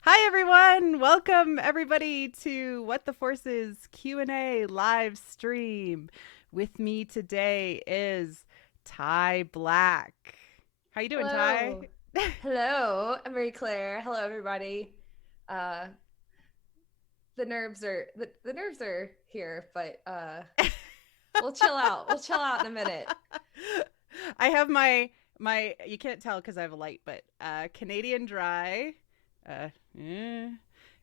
Hi everyone! Welcome everybody to What the Forces Q&A live stream. With me today is Ty Black. How you doing, Ty? Hello. Hello. I'm Mary Claire. Hello, everybody. Uh, the nerves are here, but we'll chill out. We'll chill out in a minute. I have my you can't tell because I have a light, but Canadian dry. Uh, eh,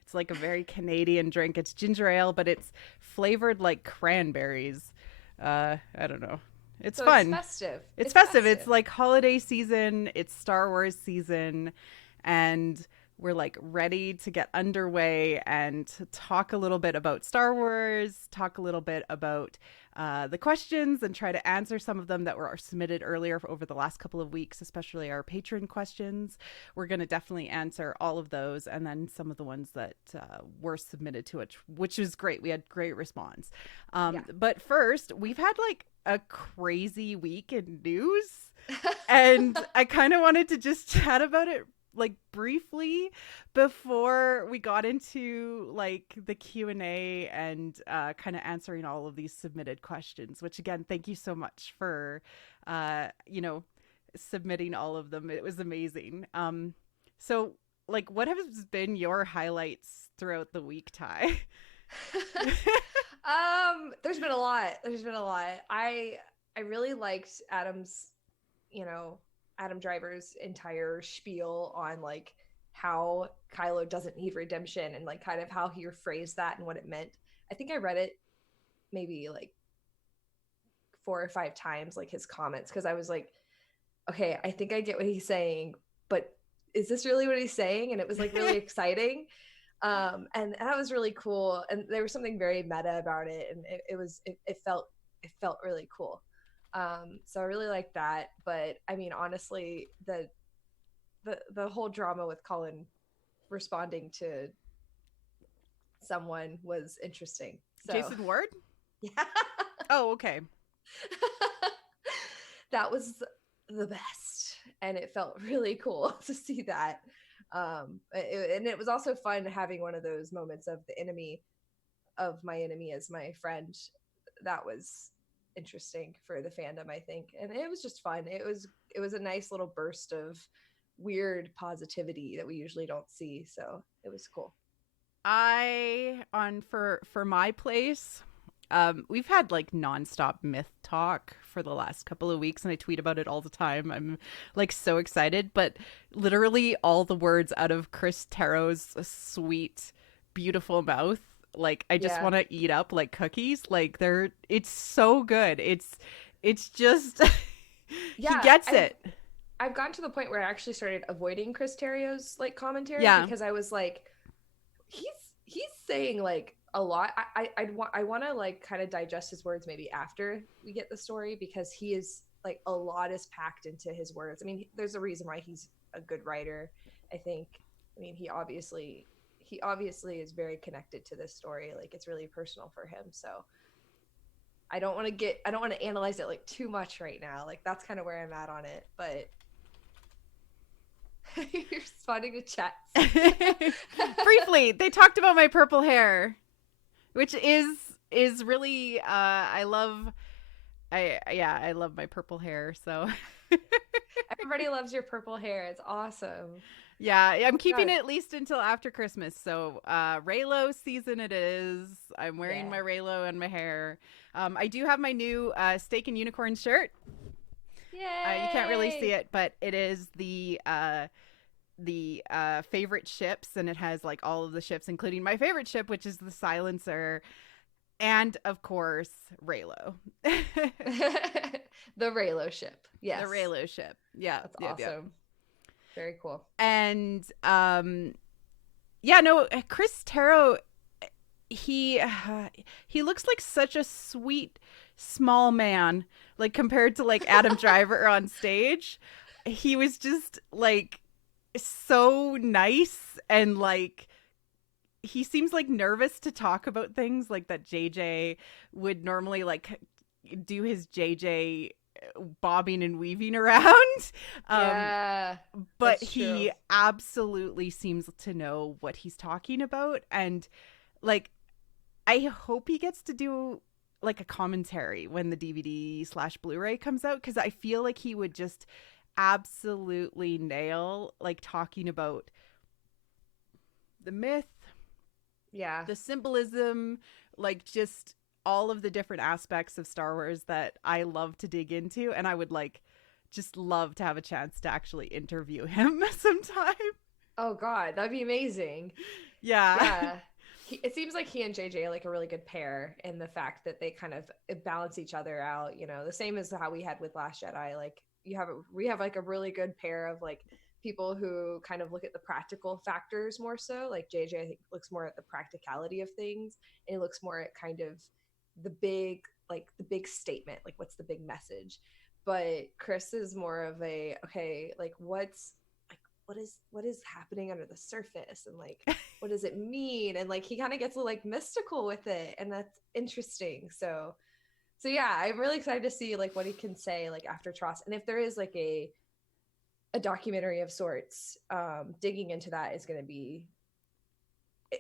it's like a very Canadian drink. It's ginger ale, but it's flavored like cranberries. I don't know. It's So it's fun. festive. It's It's festive. It's festive. like holiday season. It's Star Wars season, and we're like ready to get underway and to talk a little bit about Star Wars, talk a little bit about the questions and try to answer some of them that were submitted earlier over the last couple of weeks, especially our patron questions. We're going to definitely answer all of those, and then some of the ones that were submitted to it, which is great. We had great response. Yeah. But first, we've had like a crazy week in news, and I kind of wanted to just chat about it like briefly before we got into like the Q&A and kind of answering all of these submitted questions, which again, thank you so much for you know, submitting all of them. It was amazing. So like, what has been your highlights throughout the week, Ty? There's been a lot. I really liked Adam Driver's entire spiel on like how Kylo doesn't need redemption and like kind of how he rephrased that and what it meant. I think I read it maybe like 4 or 5 times, like his comments, because I was like, okay, I think I get what he's saying, but is this really what he's saying? And it was like really exciting. And that was really cool. And there was something very meta about it, and it felt really cool. So I really like that. But I mean, honestly, the whole drama with Colin responding to someone was interesting. So Jason Ward? yeah. Oh, okay. That was the best, and it felt really cool to see that. And it was also fun having one of those moments of the enemy of my enemy as my friend. That was interesting for the fandom, I think, and it was just fun. It was a nice little burst of weird positivity that we usually don't see, so it was cool. For my place, we've had like nonstop myth talk for the last couple of weeks, and I tweet about it all the time. I'm like so excited, but literally all the words out of Chris Terrow's sweet, beautiful mouth, like I just want to eat up like cookies. Like it's so good. It's just he gets it. I've gotten to the point where I actually started avoiding Chris Terrio's like commentary because I was like, he's saying like a lot. I want to like kind of digest his words maybe after we get the story, because he is like a lot is packed into his words. I mean, there's a reason why he's a good writer, I think. I mean, he obviously is very connected to this story. Like it's really personal for him. So I don't want to analyze it like too much right now. Like that's kind of where I'm at on it, but you're responding to chats. Briefly, they talked about my purple hair, which is really I love my purple hair. So everybody loves your purple hair. It's awesome. Yeah, I'm keeping it at least until after Christmas. So Raylo season it is. I'm wearing my Raylo and my hair. I do have my new Steak and Unicorn shirt. Yay! You can't really see it, but it is the favorite ships, and it has like all of the ships, including my favorite ship, which is the Silencer, and of course Raylo. The Raylo ship. Yes. The Raylo ship. Yeah. That's awesome. Yeah. Very cool. And Chris Terrio, he looks like such a sweet small man, like compared to like Adam Driver on stage. He was just like so nice, and like he seems like nervous to talk about things like that JJ would normally like do his JJ bobbing and weaving around. But he absolutely seems to know what he's talking about, and like I hope he gets to do like a commentary when the DVD/Blu-ray comes out, because I feel like he would just absolutely nail like talking about the myth, the symbolism, like just all of the different aspects of Star Wars that I love to dig into, and I would like just love to have a chance to actually interview him sometime. Oh God, that'd be amazing. Yeah. It seems like he and JJ are like a really good pair in the fact that they kind of balance each other out, you know, the same as how we had with Last Jedi. Like we have like a really good pair of like people who kind of look at the practical factors more so. Like JJ, I think, looks more at the practicality of things, and he looks more at kind of the big, like the big statement, like what's the big message. But Chris is more of a, okay, like what is happening under the surface, and like what does it mean, and like he kind of gets a little like mystical with it, and that's interesting. So yeah, I'm really excited to see like what he can say like after Tross, and if there is like a documentary of sorts, digging into that is going to be,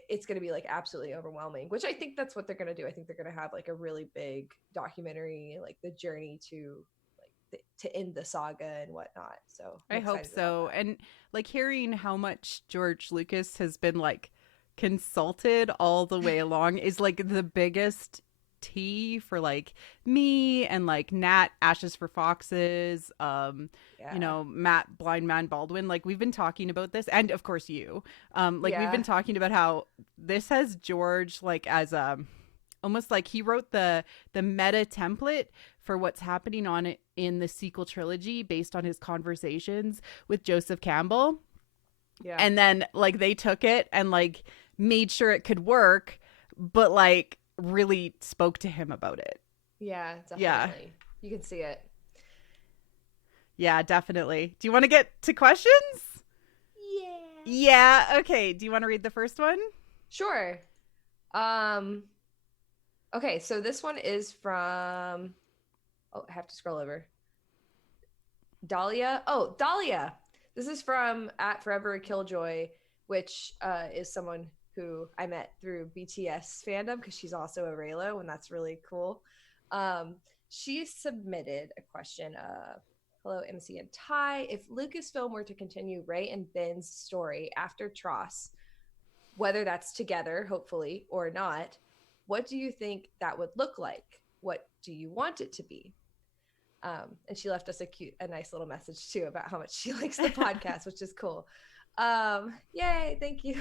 it's going to be like absolutely overwhelming, which I think that's what they're going to do. I think they're going to have like a really big documentary, like the journey to to end the saga and whatnot. So I hope so. And like hearing how much George Lucas has been like consulted all the way along is like the biggest tea for like me and like Nat Ashes for Foxes, you know, Matt Blind Man Baldwin. Like we've been talking about this, and of course you, we've been talking about how this has George like as almost like he wrote the meta template for what's happening on it in the sequel trilogy based on his conversations with Joseph Campbell. Yeah. And then like they took it and like made sure it could work, but like really spoke to him about it. Yeah, definitely. Yeah. You can see it. Yeah, definitely. Do you want to get to questions? Yeah. Yeah, okay. Do you want to read the first one? Sure. Okay, so this one is from, I have to scroll over. Dahlia. Oh, Dahlia. This is from @ForeverKilljoy, which is someone who I met through BTS fandom because she's also a Reylo, and that's really cool. She submitted a question. Hello, MC and Ty. If Lucasfilm were to continue Rey and Ben's story after Tross, whether that's together, hopefully, or not, what do you think that would look like? What do you want it to be? And she left us a nice little message too about how much she likes the podcast, which is cool. Yay, thank you.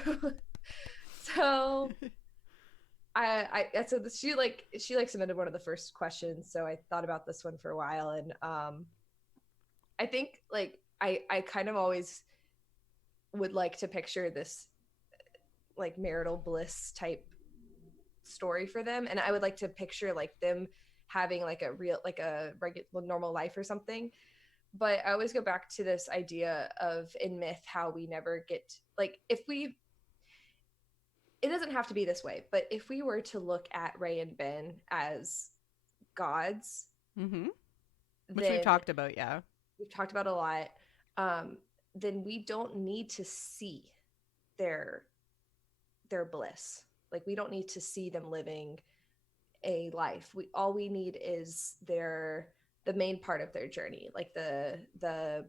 So she submitted one of the first questions, so I thought about this one for a while, and I think like I kind of always would like to picture this like marital bliss type story for them, and I would like to picture like them having like a real like a regular normal life or something. But I always go back to this idea of in myth how we never get like, if we, it doesn't have to be this way, but if we were to look at Rey and Ben as gods, which we've talked about, we've talked about a lot, then we don't need to see their bliss. Like we don't need to see them living a life. All we need is the main part of their journey, like the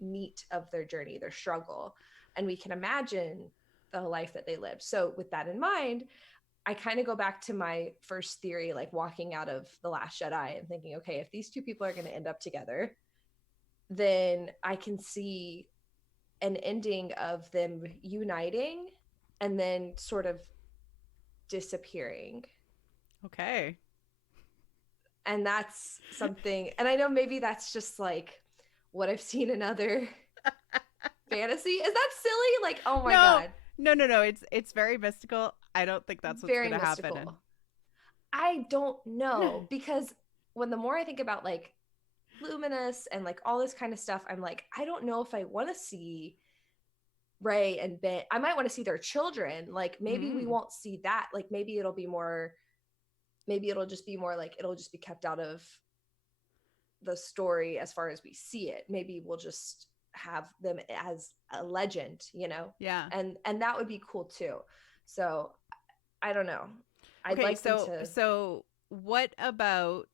meat of their journey, their struggle, and we can imagine the life that they lived. So with that in mind, I kind of go back to my first theory, like walking out of The Last Jedi and thinking, okay, if these two people are going to end up together, then I can see an ending of them uniting and then sort of disappearing. Okay. And that's something, and I know maybe that's just like what I've seen in other fantasy. Is that silly? Like, oh my God. No. It's very mystical. I don't think that's what's going to happen. I don't know, because when the more I think about like Luminous and like all this kind of stuff, I'm like, I don't know if I want to see Rey and Ben. I might want to see their children. Like maybe we won't see that. Like maybe it'll just be more like it'll just be kept out of the story as far as we see it. Maybe we'll just have them as a legend, you know? Yeah. And that would be cool too. So I don't know. So what about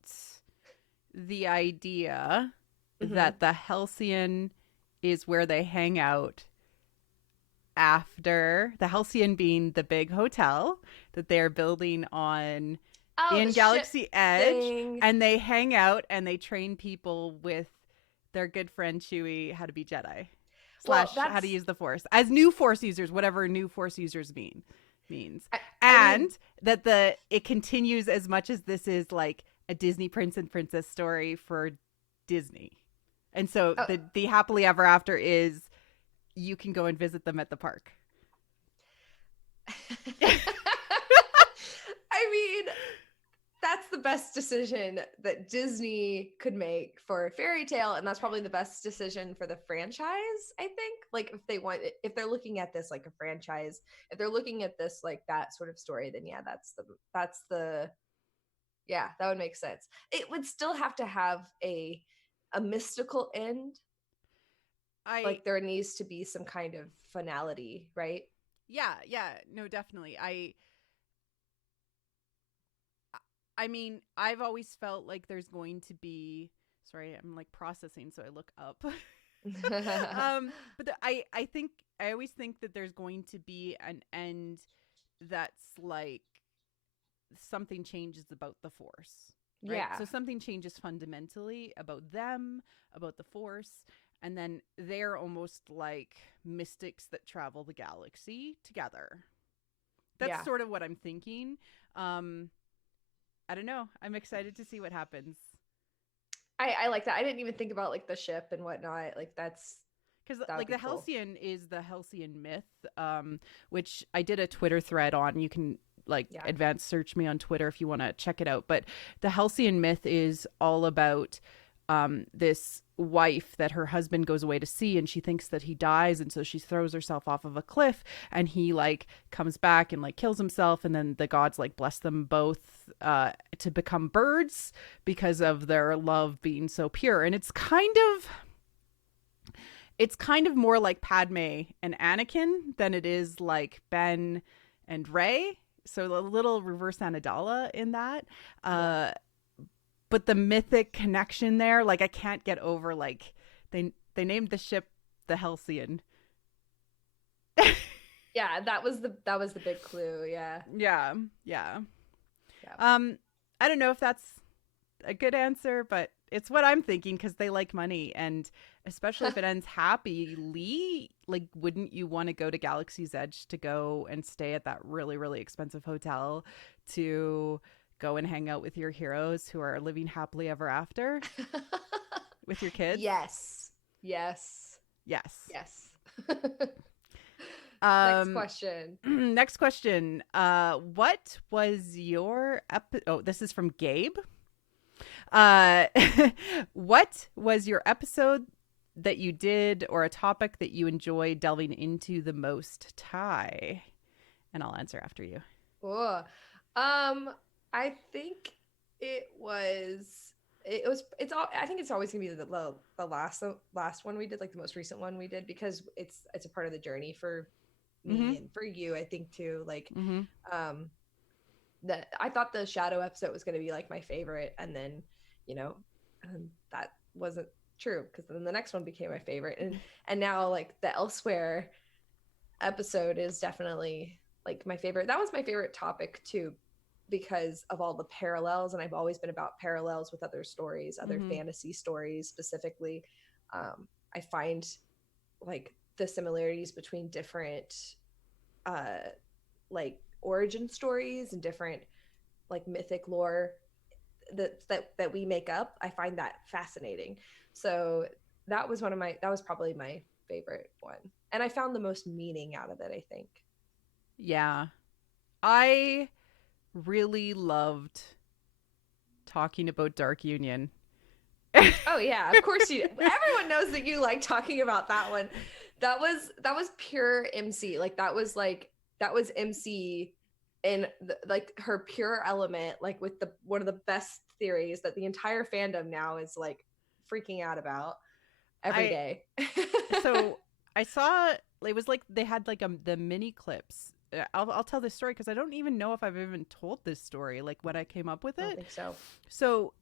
the idea that the Halcyon is where they hang out after, the Halcyon being the big hotel that they're building on in Galaxy Edge, and they hang out and they train people with their good friend Chewie how to be Jedi / how to use the Force as new Force users, whatever new Force users means. That it continues as much as this is like a Disney prince and princess story for Disney, and so the happily ever after is you can go and visit them at the park. I mean, that's the best decision that Disney could make for a fairy tale, and that's probably the best decision for the franchise, I think. Like if they're looking at this like a franchise, if they're looking at this like that sort of story, then yeah, yeah, that would make sense. It would still have to have a mystical end. Like there needs to be some kind of finality, right? Yeah, no, definitely. I mean, I've always felt like there's going to be. Sorry, I'm like processing, so I look up. But I think I always think that there's going to be an end that's like something changes about the Force. Right? Yeah. So something changes fundamentally about them, about the Force, and then they're almost like mystics that travel the galaxy together. That's sort of what I'm thinking. I don't know. I'm excited to see what happens. I like that. I didn't even think about like the ship and whatnot. Like that's because like the cool. Halcyon is the Halcyon myth, which I did a Twitter thread on. You can advanced search me on Twitter if you want to check it out. But the Halcyon myth is all about this wife that her husband goes away to sea, and she thinks that he dies, and so she throws herself off of a cliff, and he like comes back and like kills himself, and then the gods like bless them both to become birds because of their love being so pure. And it's kind of more like Padme and Anakin than it is like Ben and Rey, so a little reverse Amidala in that. But the mythic connection there, like I can't get over, like they named the ship the Halcyon. Yeah, that was the big clue. Yeah. I don't know if that's a good answer, but it's what I'm thinking because they like money, and especially if it ends happily, like wouldn't you want to go to Galaxy's Edge to go and stay at that really, really expensive hotel to go and hang out with your heroes who are living happily ever after with your kids? Yes. Next question. What was your this is from Gabe. What was your episode that you did, or a topic that you enjoyed delving into the most, Ty? And I'll answer after you. Oh, I think it's I think it's always gonna be the last one we did, like the most recent one we did, because it's a part of the journey for me and for you, I think too. Like, that I thought the Shadow episode was gonna be like my favorite, and then that wasn't true, because then the next one became my favorite, and now like the Elsewhere episode is definitely like my favorite. That was my favorite topic too, because of all the parallels, and I've always been about parallels with other stories, other fantasy stories specifically. I find like the similarities between different like origin stories and different like mythic lore that we make up. I find that fascinating. So that was probably my favorite one, and I found the most meaning out of it, I think. Yeah, I really loved talking about Dark Union. Oh yeah, of course you. Everyone knows that you like talking about that one. That was pure MC. Like that was MC in like her pure element, like with one of the best theories that the entire fandom now is like freaking out about every day. So I saw it was like they had like the mini clips. I'll tell this story because I don't even know if I've even told this story, like when I came up with it. I don't think so. So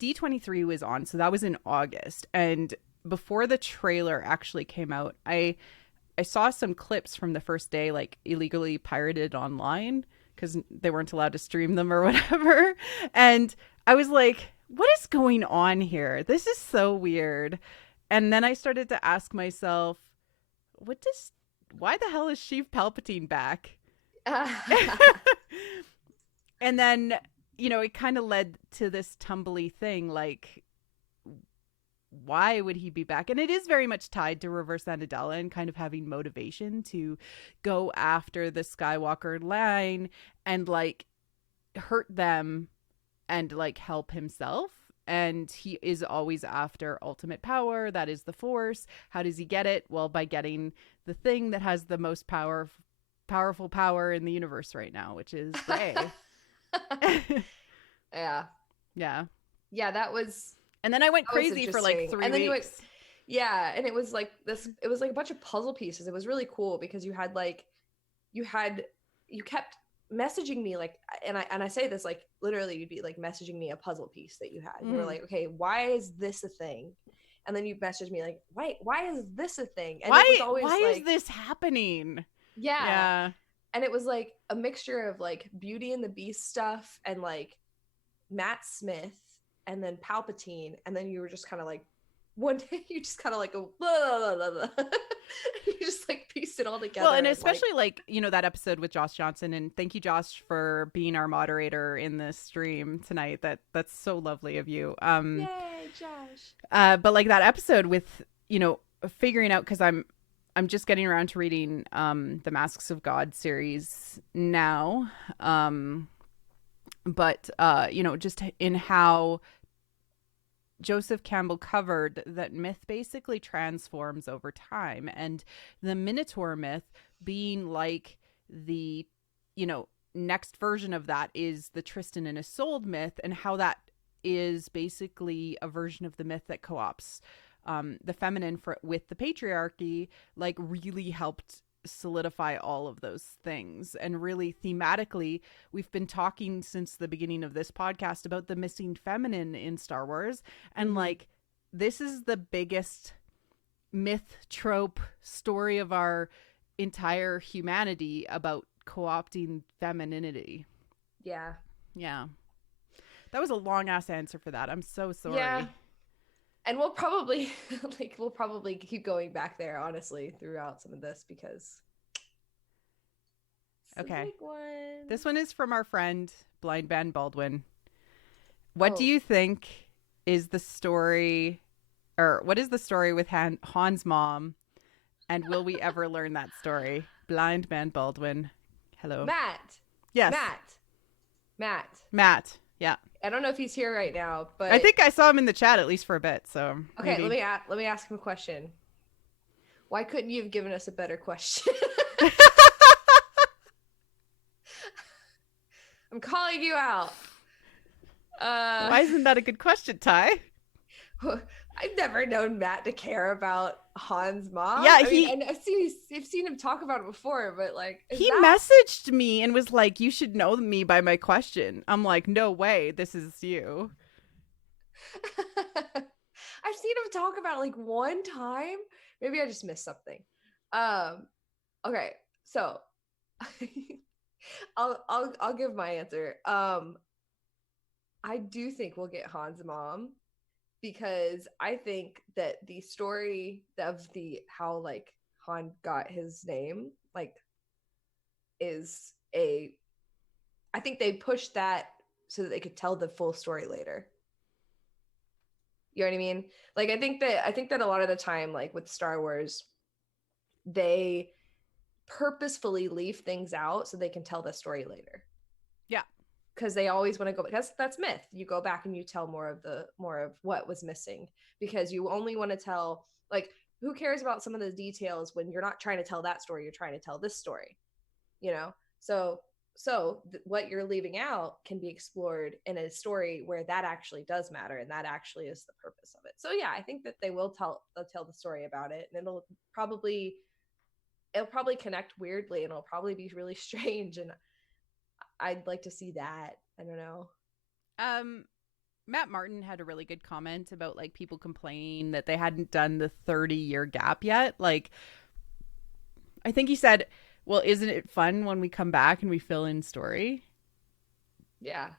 D23 was on, so that was in August, and before the trailer actually came out, I saw some clips from the first day, like illegally pirated online because they weren't allowed to stream them or whatever, and I was like, what is going on here? This is so weird. And then I started to ask myself, why the hell is Sheev Palpatine back? And then, it kind of led to this tumbly thing, like, why would he be back? And it is very much tied to Reverse Andadella and kind of having motivation to go after the Skywalker line and like hurt them and like help himself. And he is always after ultimate power. That is the Force. How does he get it? Well, by getting the thing that has the most powerful power in the universe right now, which is Rey. Yeah. Yeah. Yeah, that was. And then I went crazy for like 3 weeks. Yeah, and it was like this. It was like a bunch of puzzle pieces. It was really cool because you kept messaging me like, and I say this like literally, you'd be like messaging me a puzzle piece that you had. And you were like, okay, why is this a thing? And then you messaged me like, why is this a thing? And it was always why like, is this happening? Yeah. And it was like a mixture of like Beauty and the Beast stuff and like Matt Smith and then Palpatine, and then you were just kind of like, one day you just kind of like go blah, blah, blah, blah. You just like pieced it all together. Well, and especially like you know, that episode with Josh Johnson, and thank you, Josh, for being our moderator in this stream tonight. That's so lovely of you. Yay, Josh. But like that episode with, you know, figuring out, because I'm just getting around to reading the Masks of God series now. But you know, just in how Joseph Campbell covered that myth basically transforms over time, and the Minotaur myth being like the, you know, next version of that is the Tristan and Isolde myth, and how that is basically a version of the myth that co-ops the feminine with the patriarchy, like really helped solidify all of those things. And really thematically, we've been talking since the beginning of this podcast about the missing feminine in Star Wars, and like this is the biggest myth trope story of our entire humanity about co-opting femininity. Yeah That was a long ass answer for that. I'm so sorry. Yeah. And we'll probably keep going back there, honestly, throughout some of this, because it's okay. a big one. This one is from our friend Blind Ben Baldwin. What do you think is the story, or what is the story with Han's mom, and will we ever learn that story? Blind Ben Baldwin. Hello. Matt. Yes. Matt. Yeah. I don't know if he's here right now, but I think I saw him in the chat at least for a bit. So okay, maybe. let me ask him a question. Why couldn't you have given us a better question? I'm calling you out. Why isn't that a good question, Ty? I've never known Matt to care about Han's mom. Yeah, I've seen him talk about it before, but like he messaged me and was like, "You should know me by my question." I'm like, "No way, this is you." I've seen him talk about it like one time. Maybe I just missed something. Okay, so I'll give my answer. I do think we'll get Han's mom, because I think that the story of how like Han got his name like I think they pushed that so that they could tell the full story later. You know what I mean? Like I think that a lot of the time, like with Star Wars, they purposefully leave things out so they can tell the story later. Yeah. Because they always want to go, because that's myth. You go back and you tell more of what was missing, because you only want to tell, like, who cares about some of the details when you're not trying to tell that story, you're trying to tell this story, you know? So what you're leaving out can be explored in a story where that actually does matter, and that actually is the purpose of it. So yeah, I think that they'll tell the story about it, and it'll probably connect weirdly, and it'll probably be really strange, and I'd like to see that. I don't know. Matt Martin had a really good comment about like people complaining that they hadn't done the 30-year gap yet. Like, I think he said, well, isn't it fun when we come back and we fill in story? Yeah.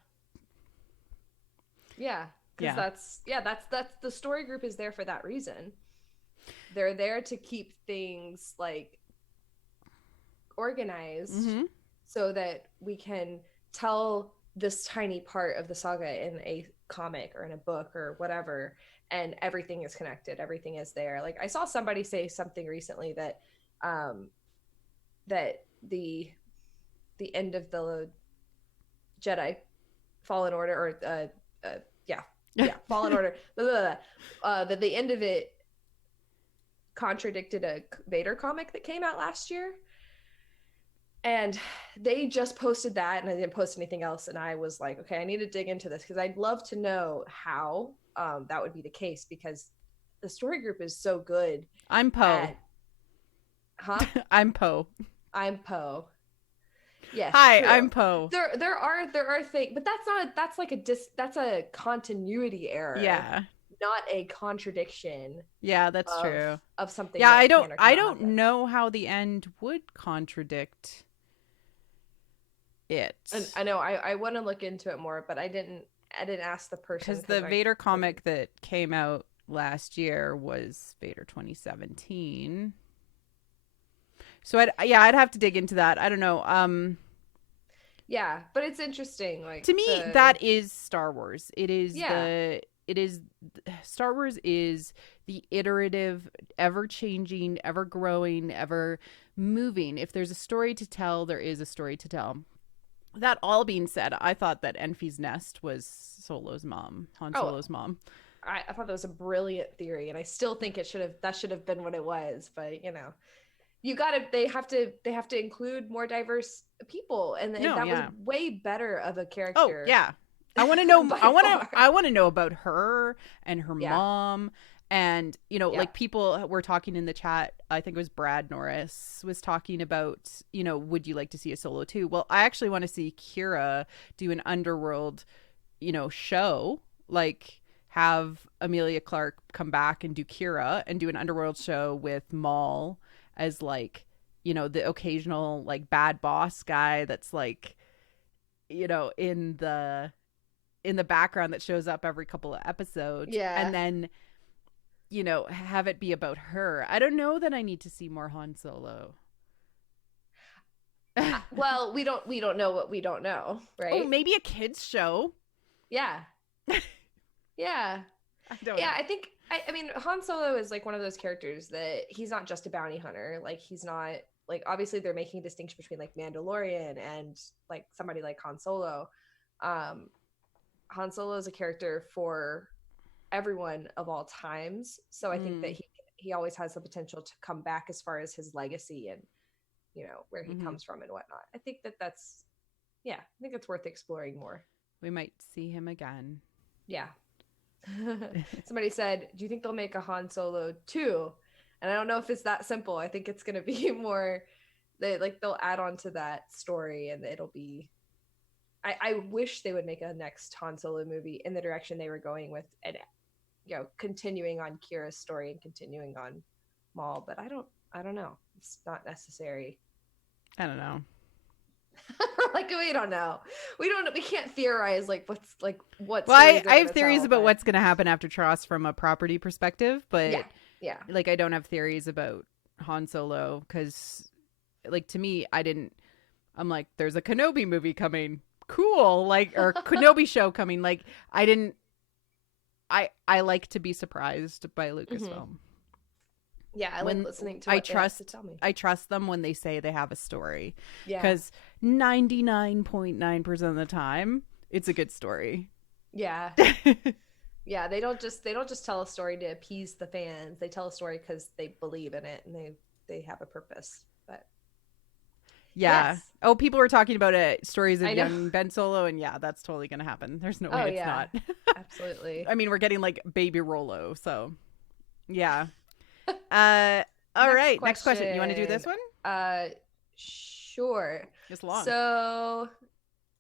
Because that's the story group is there for that reason. They're there to keep things like organized, so that we can tell this tiny part of the saga in a comic or in a book or whatever, and everything is connected, everything is there. Like I saw somebody say something recently that that the end of the Jedi Fallen Order, or Fallen Order, that the end of it contradicted a Vader comic that came out last year. And they just posted that, and I didn't post anything else. And I was like, okay, I need to dig into this because I'd love to know how that would be the case, because the story group is so good. I'm Poe. I'm Poe. I'm Poe. Yes. Hi, true. I'm Poe. There are things, but that's a continuity error. Yeah. Not a contradiction. Yeah, that's true. Of something. Yeah, I don't know how the end would contradict it. And I know I want to look into it more, but I didn't ask the person, because the Vader comic that came out last year was Vader 2017. So I'd have to dig into that. I don't know. Yeah, but it's interesting. Like, to me, that is Star Wars. Star Wars is the iterative, ever changing, ever growing, ever moving. If there's a story to tell, there is a story to tell. That all being said, I thought that Enfy's nest was Solo's mom, Han Solo's mom. I thought that was a brilliant theory, and I still think that should have been what it was. But they have to include more diverse people, and that was way better of a character. Oh yeah, I want to know. I want to know about her and her mom. And, like people were talking in the chat, I think it was Brad Norris was talking about, would you like to see a Solo too? Well, I actually want to see Kira do an Underworld, show, like have Emilia Clarke come back and do Kira and do an Underworld show with Maul as like, the occasional like bad boss guy that's like, in the background that shows up every couple of episodes. Yeah. And then have it be about her. I don't know that I need to see more Han Solo. Well, we don't know what we don't know, right? Oh, maybe a kids show. Yeah. Yeah. I don't know. I mean, Han Solo is like one of those characters that he's not just a bounty hunter. Like he's not like, obviously they're making a distinction between like Mandalorian and like somebody like Han Solo. Han Solo is a character for everyone of all times, so I think that he always has the potential to come back as far as his legacy and where he comes from and whatnot. I think that's I think it's worth exploring more. We might see him again. Yeah. Somebody said, do you think they'll make a Han Solo 2? And I don't know if it's that simple. I think it's going to be more they'll add on to that story, and it'll be I wish they would make a next Han Solo movie in the direction they were going with, and continuing on Kira's story and continuing on Maul, but I don't know. It's not necessary. I don't know. Like, we don't know. We can't theorize what's Well, I have theories about what's going to happen after Tross from a property perspective, but yeah. Like, I don't have theories about Han Solo because, like, to me, I'm like, there's a Kenobi movie coming. Cool. Like, or Kenobi show coming. Like, I like to be surprised by Lucasfilm. Mm-hmm. Yeah, I like listening to what they have to tell me. I trust them when they say they have a story. Yeah. Because 99.9% of the time, it's a good story. Yeah. Yeah, they don't just tell a story to appease the fans. They tell a story because they believe in it and they have a purpose. But yeah. Yes. Oh, people were talking about stories of young Ben Solo, and that's totally going to happen. There's no way it's not. Absolutely. I mean, we're getting like baby Rolo, so yeah. All right. Next question. You want to do this one? Sure. It's long. So,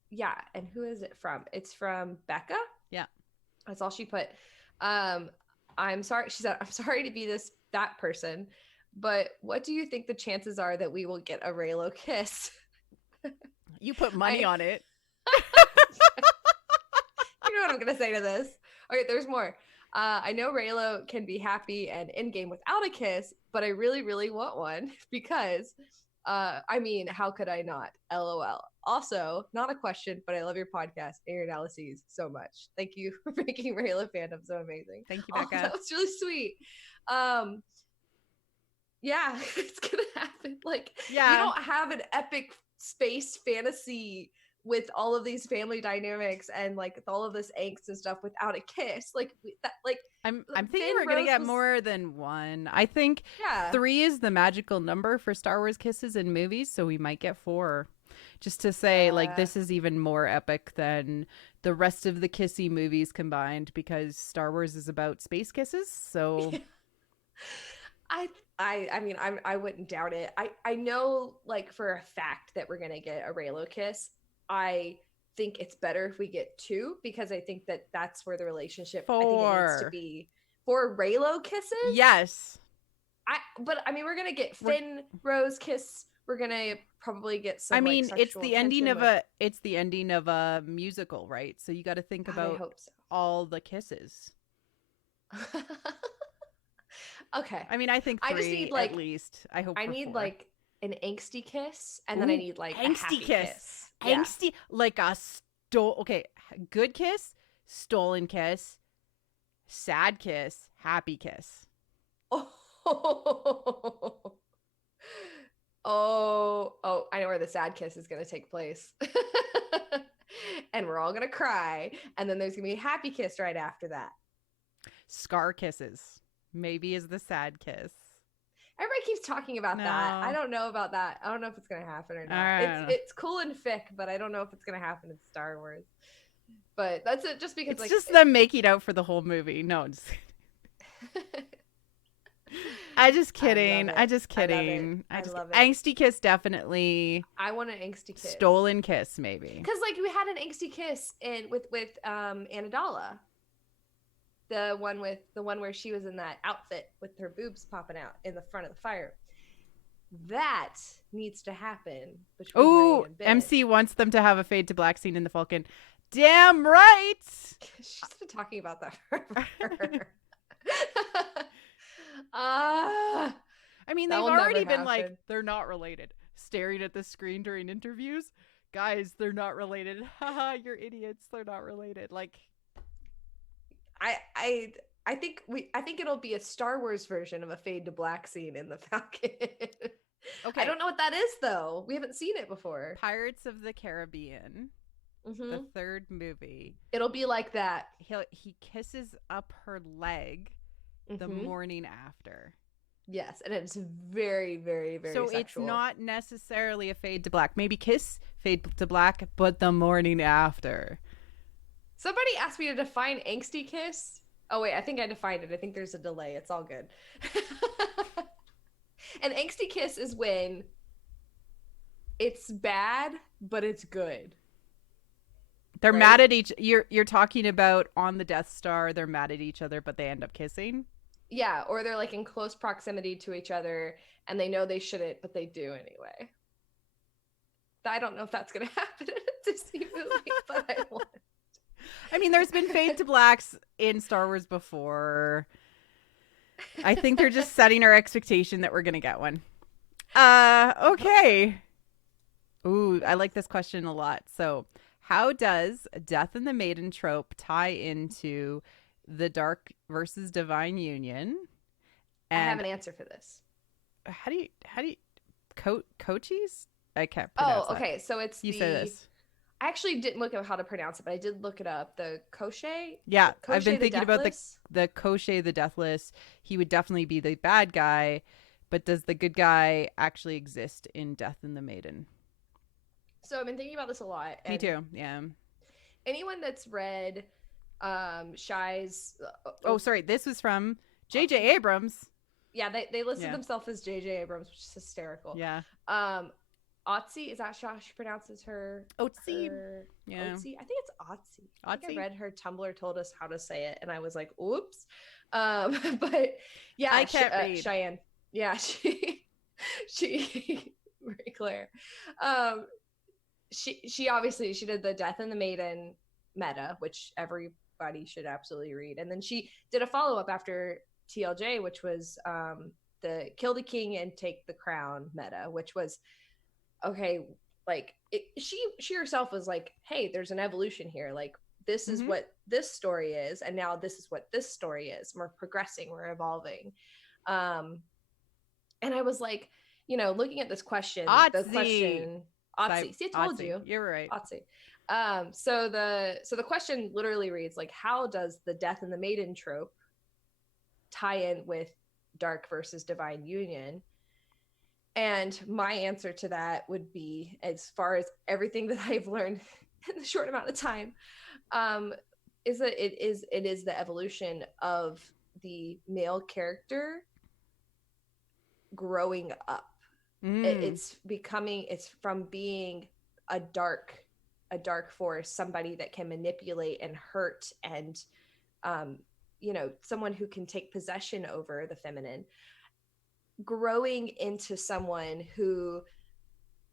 yeah. And who is it from? It's from Becca. Yeah. That's all she put. I'm sorry. She said, I'm sorry to be that person, but what do you think the chances are that we will get a Reylo kiss? You put money on it. You know what I'm going to say to this. Okay, there's more. I know Reylo can be happy and in-game without a kiss, but I really, really want one because I mean, how could I not? LOL. Also, not a question, but I love your podcast and your analyses so much. Thank you for making Rayla fandom so amazing. Thank you, Oh, Becca. that was really sweet. Yeah, it's gonna happen. Like, yeah, you don't have an epic space fantasy with all of these family dynamics and like all of this angst and stuff without a kiss. Like that, like I'm thinking we're gonna get more than one. I think 3 is the magical number for Star Wars kisses in movies, so we might get 4. Just to say, like, this is even more epic than the rest of the kissy movies combined, because Star Wars is about space kisses. So, I mean, I wouldn't doubt it. I know, like, for a fact that we're gonna get a Raylo kiss. I think it's better if we get 2, because I think that that's where the relationship I think it needs to be. 4 Raylo kisses. Yes. But I mean, we're gonna get Finn Rose kiss. We're gonna probably get some. I mean, like, it's the ending of a musical, right? So you got to think about all the kisses. Okay. I mean, I think 3 I just need, like, at least. I hope. I need 4. Like an angsty kiss, and then I need like angsty a happy kiss. Angsty, yeah. Like a good kiss, stolen kiss, sad kiss, happy kiss. Oh, I know where the sad kiss is going to take place. And we're all going to cry. And then there's going to be a happy kiss right after that. Scar kisses. Maybe is the sad kiss. Everybody keeps talking about that. I don't know about that. I don't know if it's going to happen or not. It's cool and fic, but I don't know if it's going to happen in Star Wars. But that's it, just because it's just them making out for the whole movie. No, I'm just kidding. I just kidding. I love it. Angsty kiss, definitely. I want an angsty kiss. Stolen kiss, maybe. Because like we had an angsty kiss with Anadala. The one where she was in that outfit with her boobs popping out in the front of the fire. That needs to happen. Oh, MC wants them to have a fade to black scene in the Falcon. Damn right. She's been talking about that forever. I mean, they've already been like, they're not related. Staring at the screen during interviews. Guys, they're not related. Haha, you're idiots. They're not related. Like, I think it'll be a Star Wars version of a fade to black scene in the Falcon. Okay. I don't know what that is though. We haven't seen it before. Pirates of the Caribbean. Mm-hmm. The 3rd movie. It'll be like that. He kisses up her leg the morning after. Yes, and it's very, very, very sexual. It's not necessarily a fade to black. Maybe kiss, fade to black, but the morning after. Somebody asked me to define angsty kiss. Oh, wait, I think I defined it. I think there's a delay. It's all good. An angsty kiss is when it's bad, but it's good. They're mad at you're talking about on the Death Star, they're mad at each other, but they end up kissing? Yeah, or they're like in close proximity to each other, and they know they shouldn't, but they do anyway. I don't know if that's going to happen in a Disney movie, but I want it. I mean, there's been fade to blacks in Star Wars before. I think they're just setting our expectation that we're going to get one. Okay. Ooh, I like this question a lot. So, how does Death and the Maiden trope tie into the dark versus divine union? And I have an answer for this. How do you Cochise? I can't pronounce okay. That. So it's you say this. I actually didn't look at how to pronounce it, but I did look it up. The Koshé? Yeah, I've been thinking about the Koshé the Deathless. He would definitely be the bad guy, but does the good guy actually exist in Death and the Maiden? So I've been thinking about this a lot. Me too, yeah. Anyone that's read Shai's... sorry, this was from J.J. Abrams. Yeah, they listed themselves as J.J. Abrams, which is hysterical. Yeah. Otzi, is that how she pronounces her? Otzi. Yeah. Otzi? I think it's Otzi. I think I read her Tumblr told us how to say it, and I was like, oops. But yeah, I can't read. Cheyenne. Yeah, she Marie Claire. She obviously she did the Death and the Maiden meta, which everybody should absolutely read, and then she did a follow up after TLJ, which was the kill the king and take the crown meta, which was okay. Like she herself was like, hey, there's an evolution here. Like this is Mm-hmm. what this story is, and now this is what this story is. We're progressing, we're evolving. And I was like, looking at this question, the Otzi. question, Otzi. See, I told Otzi. you, You're right. Otzi. So the question literally reads like, how does the death and the maiden trope tie in with dark versus divine union? And my answer to that would be, as far as everything that I've learned in the short amount of time, is that it is the evolution of the male character growing up. It's from being a dark force, somebody that can manipulate and hurt, and someone who can take possession over the feminine, growing into someone who,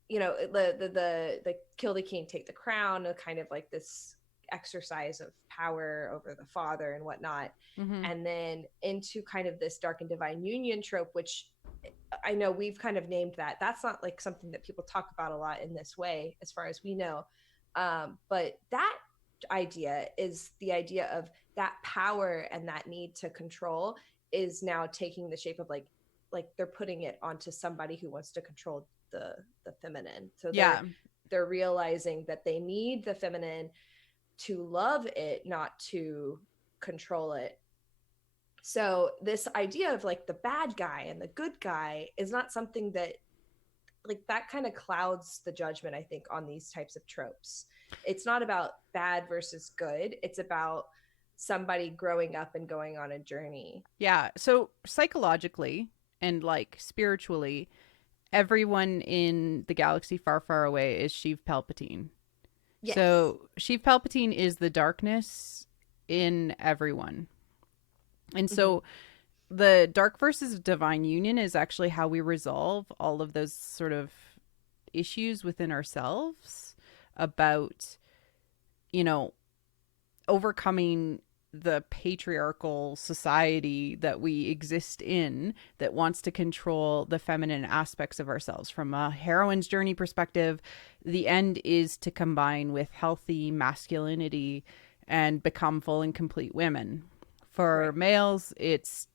the kill the king, take the crown, kind of like this exercise of power over the father and whatnot. Mm-hmm. And then into kind of this dark and divine union trope, which I know we've kind of named that. That's not like something that people talk about a lot in this way, as far as we know. But that idea is the idea of that power, and that need to control is now taking the shape of like they're putting it onto somebody who wants to control the feminine. So they're realizing that they need the feminine to love it, not to control it. So this idea of like the bad guy and the good guy is not something that, like, that kind of clouds the judgment, I think, on these types of tropes. It's not about bad versus good. It's about somebody growing up and going on a journey. Yeah. So psychologically and like spiritually, everyone in the galaxy far, far away is Sheev Palpatine. Yes. So Sheev Palpatine is the darkness in everyone. And so the dark versus divine union is actually how we resolve all of those sort of issues within ourselves about, overcoming the patriarchal society that we exist in that wants to control the feminine aspects of ourselves. From a heroine's journey perspective, the end is to combine with healthy masculinity and become full and complete women. For males, it's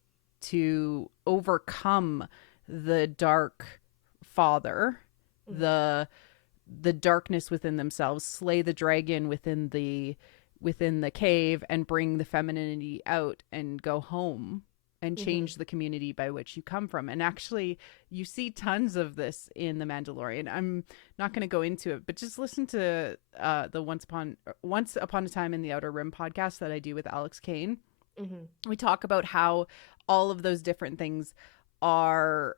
to overcome the dark father, the darkness within themselves, slay the dragon within the cave, and bring the femininity out and go home and change the community by which you come from. And actually, you see tons of this in The Mandalorian. I'm not going to go into it, but just listen to the Once Upon a Time in the Outer Rim podcast that I do with Alex Kane. We talk about how all of those different things are,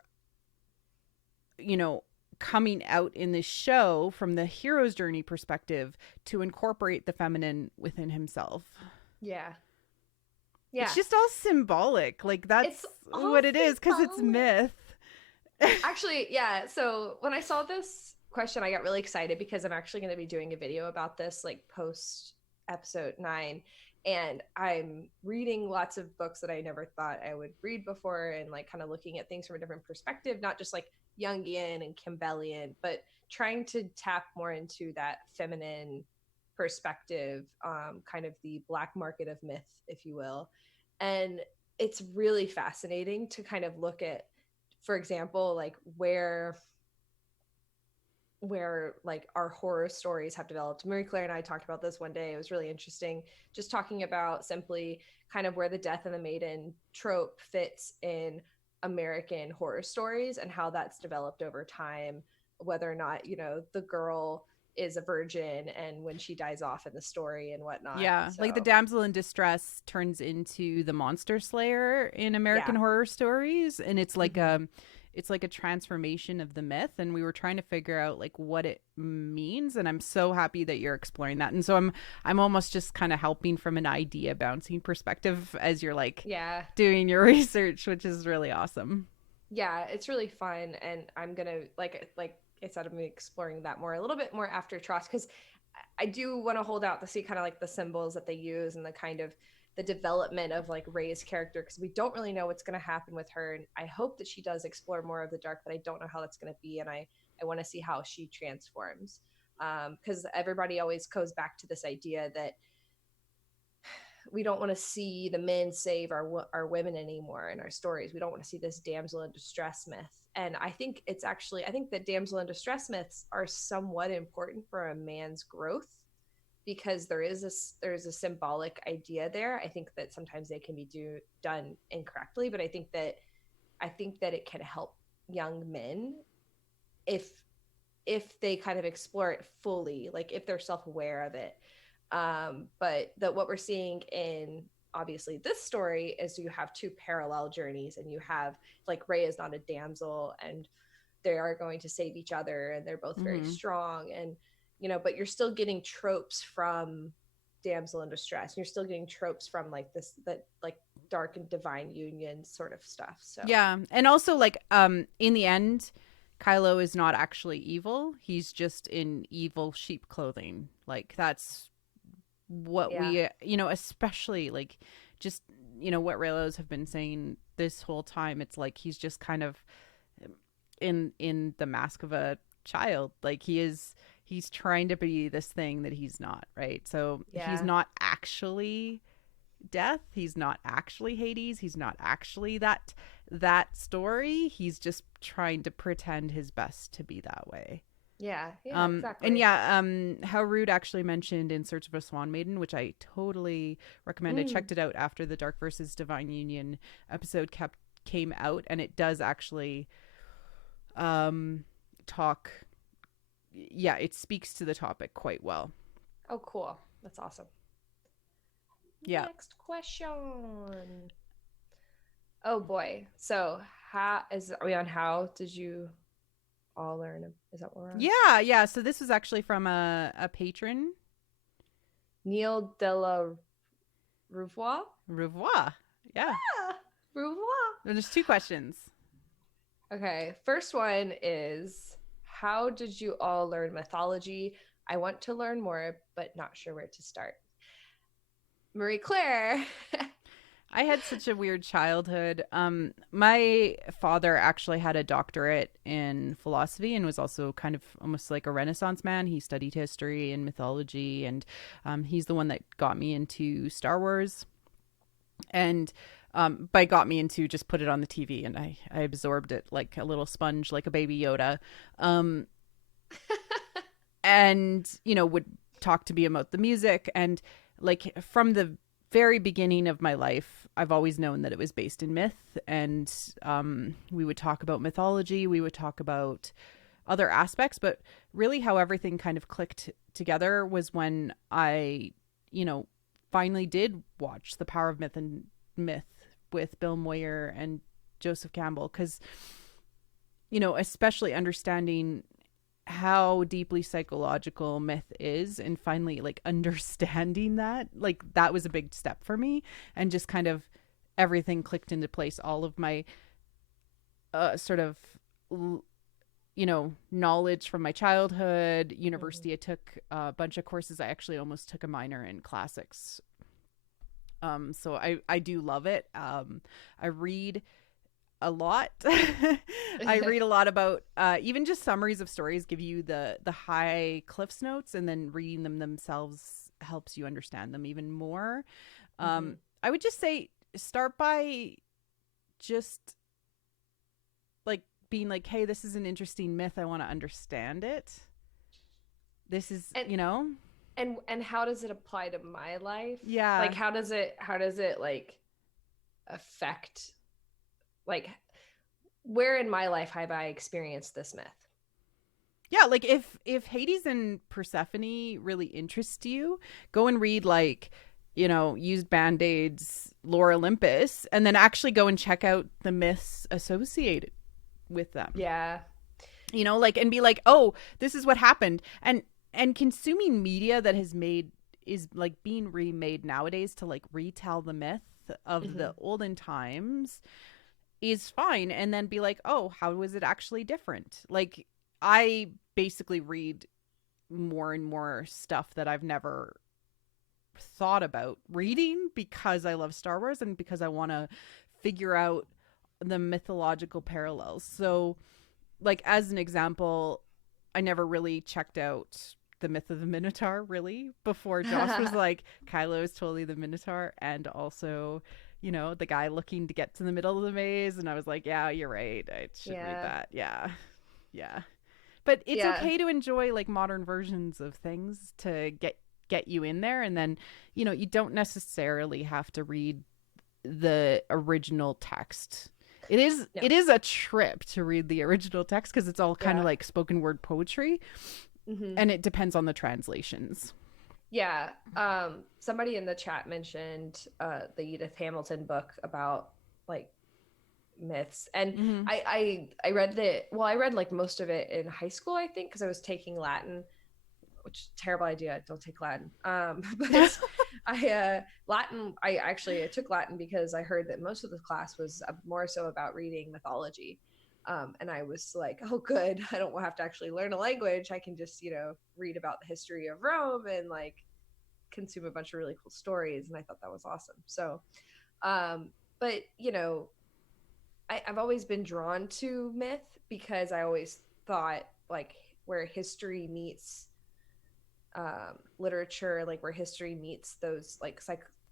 coming out in this show from the hero's journey perspective to incorporate the feminine within himself. Yeah. It's just all symbolic. Like, that's what it is, because it's myth. Actually, yeah. So when I saw this question, I got really excited because I'm actually going to be doing a video about this, like, post episode 9. And I'm reading lots of books that I never thought I would read before, and like kind of looking at things from a different perspective, not just like Jungian and Campbellian, but trying to tap more into that feminine perspective, kind of the black market of myth, if you will. And it's really fascinating to kind of look at, for example, like where like our horror stories have developed. Marie Claire and I talked about this one day. It was really interesting, just talking about simply kind of where the death and the maiden trope fits in American horror stories and how that's developed over time, whether or not, the girl is a virgin and when she dies off in the story and whatnot. Yeah, so, like the damsel in distress turns into the monster slayer in American horror stories, and it's like it's like a transformation of the myth, and we were trying to figure out like what it means, and I'm so happy that you're exploring that. And so I'm almost just kind of helping from an idea bouncing perspective as you're like doing your research, which is really awesome. Yeah, it's really fun, and I'm gonna like I said, I'm exploring that a little bit more after Tross, because I do want to hold out to see kind of like the symbols that they use and the kind of the development of like Rey's character, because we don't really know what's going to happen with her, and I hope that she does explore more of the dark, but I don't know how that's going to be, and I want to see how she transforms, because everybody always goes back to this idea that we don't want to see the men save our women anymore in our stories. We don't want to see this damsel in distress myth. And I think I think that damsel in distress myths are somewhat important for a man's growth, because there's a symbolic idea there. I think that sometimes they can be done incorrectly, but I think that it can help young men if they kind of explore it fully, like if they're self-aware of it. But that what we're seeing in obviously this story is you have two parallel journeys, and you have like Rey is not a damsel, and they are going to save each other, and they're both very strong, and but you're still getting tropes from damsel in distress. You're still getting tropes from like this, that like dark and divine union sort of stuff. So yeah, and also like in the end, Kylo is not actually evil. He's just in evil sheep clothing. Like that's what we especially like just what Reylos have been saying this whole time. It's like he's just kind of in the mask of a child. Like he's trying to be this thing that he's not, right? So he's not actually death, he's not actually Hades, he's not actually that story. He's just trying to pretend his best to be that way. Exactly. And how Rude actually mentioned In Search of a Swan Maiden, which I totally recommend. I checked it out after the Dark versus Divine Union episode came out, and it does actually talk, it speaks to the topic quite well. Oh, cool. That's awesome. Yeah. Next question. Oh boy. So are we on how did you all learn? Is that what we're on? Yeah. So this was actually from a patron, Neil de la Rouvois. Yeah. Rouvois. There's 2 questions. Okay. First one is, how did you all learn mythology? I want to learn more, but not sure where to start. Marie Claire. I had such a weird childhood. My father actually had a doctorate in philosophy and was also kind of almost like a Renaissance man. He studied history and mythology, and he's the one that got me into Star Wars. And by got me into, just put it on the TV, and I absorbed it like a little sponge, like a baby Yoda. And, would talk to me about the music. And like from the very beginning of my life, I've always known that it was based in myth. And we would talk about mythology. We would talk about other aspects. But really how everything kind of clicked together was when I, finally did watch The Power of Myth with Bill Moyer and Joseph Campbell. Because, especially understanding how deeply psychological myth is, and finally like understanding that, like that was a big step for me, and just kind of everything clicked into place. All of my sort of knowledge from my childhood, university. I took a bunch of courses. I actually almost took a minor in classics. So I do love it. I read a lot. I read a lot about even just summaries of stories give you the high cliffs notes, and then reading them themselves helps you understand them even more. I would just say start by just like being like, hey, this is an interesting myth, I want to understand it. This is and how does it apply to my life? Yeah, like how does it like affect, like where in my life have I experienced this myth? Yeah, like if Hades and Persephone really interest you, go and read like, Used Band-Aids, Lore Olympus, and then actually go and check out the myths associated with them. Yeah. Like, and be like, oh, this is what happened. And consuming media that is like being remade nowadays to like retell the myth of the olden times is fine. And then be like, oh, how was it actually different? Like, I basically read more and more stuff that I've never thought about reading because I love Star Wars and because I want to figure out the mythological parallels. So, like, as an example, I never really checked out the myth of the Minotaur really before Josh was like, Kylo is totally the Minotaur, and also, you know, the guy looking to get to the middle of the maze. And I was like, yeah, you're right. I should read that. Yeah. Yeah. But it's okay to enjoy like modern versions of things to get you in there. And then, you know, you don't necessarily have to read the original text. It is a trip to read the original text because it's all kind of like spoken word poetry, and it depends on the translations. Yeah. Somebody in the chat mentioned the Edith Hamilton book about like myths, and I read I read like most of it in high school, I think, because I was taking Latin, which is a terrible idea. Don't take Latin. But I took Latin because I heard that most of the class was more so about reading mythology. And I was like, oh, good. I don't have to actually learn a language. I can just, read about the history of Rome and like consume a bunch of really cool stories. And I thought that was awesome. So, but I've always been drawn to myth because I always thought like where history meets literature, like where history meets those like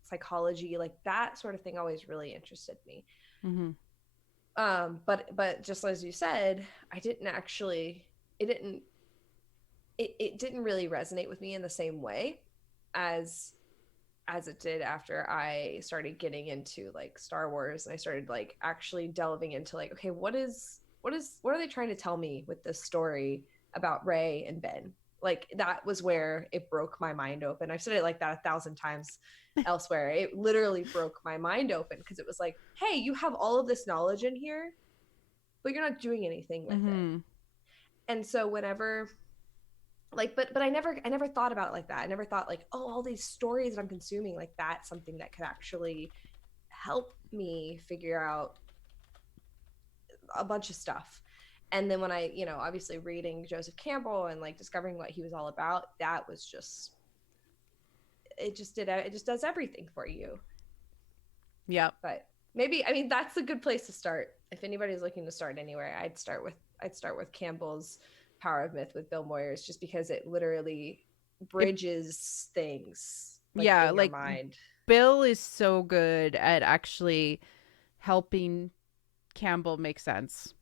psychology, like that sort of thing always really interested me. But just as you said, it didn't really resonate with me in the same way as it did after I started getting into like Star Wars, and I started like actually delving into like, okay, what are they trying to tell me with this story about Rey and Ben? Like that was where it broke my mind open. I've said it like that 1,000 times elsewhere. It literally broke my mind open because it was like, hey, you have all of this knowledge in here, but you're not doing anything with it. And so whenever like, but I never thought about it like that. I never thought like, oh, all these stories that I'm consuming, like that's something that could actually help me figure out a bunch of stuff. And then when I, obviously reading Joseph Campbell and like discovering what he was all about, that was just, it just does everything for you. Yeah. But maybe, I mean, that's a good place to start. If anybody's looking to start anywhere, I'd start with Campbell's Power of Myth with Bill Moyers, just because it literally bridges things like in your mind. Bill is so good at actually helping Campbell make sense.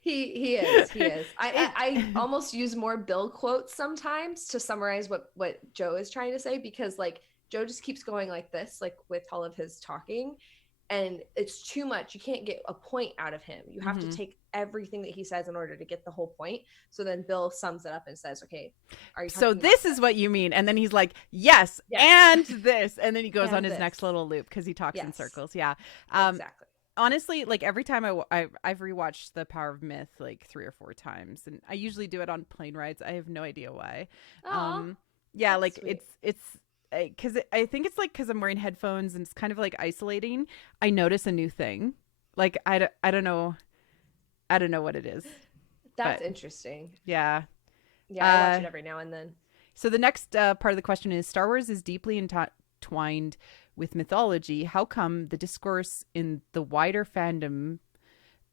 He is. I almost use more Bill quotes sometimes to summarize what Joe is trying to say, because like Joe just keeps going like this, like with all of his talking, and it's too much. You can't get a point out of him. You have to take everything that he says in order to get the whole point. So then Bill sums it up and says, okay, are you so this is what you mean? And then he's like, yes. And this, and then he goes on his next little loop because he talks in circles. Yeah. Exactly. Honestly, like every time I've rewatched The Power of Myth like 3 or 4 times, and I usually do it on plane rides. I have no idea why. Yeah, like sweet. It's because I think it's like because I'm wearing headphones and it's kind of like isolating. I notice a new thing. Like I don't know what it is. That's interesting. Yeah. Yeah, I watch it every now and then. So the next part of the question is: Star Wars is deeply entwined with mythology. How come the discourse in the wider fandom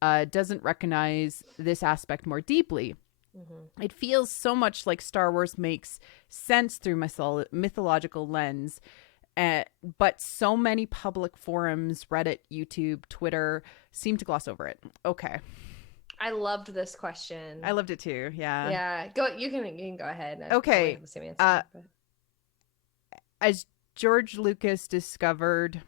doesn't recognize this aspect more deeply? It feels so much like Star Wars makes sense through mythological lens, but so many public forums, Reddit, YouTube, Twitter seem to gloss over it. Okay. I loved this question. I loved it too. Yeah. Yeah. Go. You can go ahead. Okay. Have the same answer, as George Lucas discovered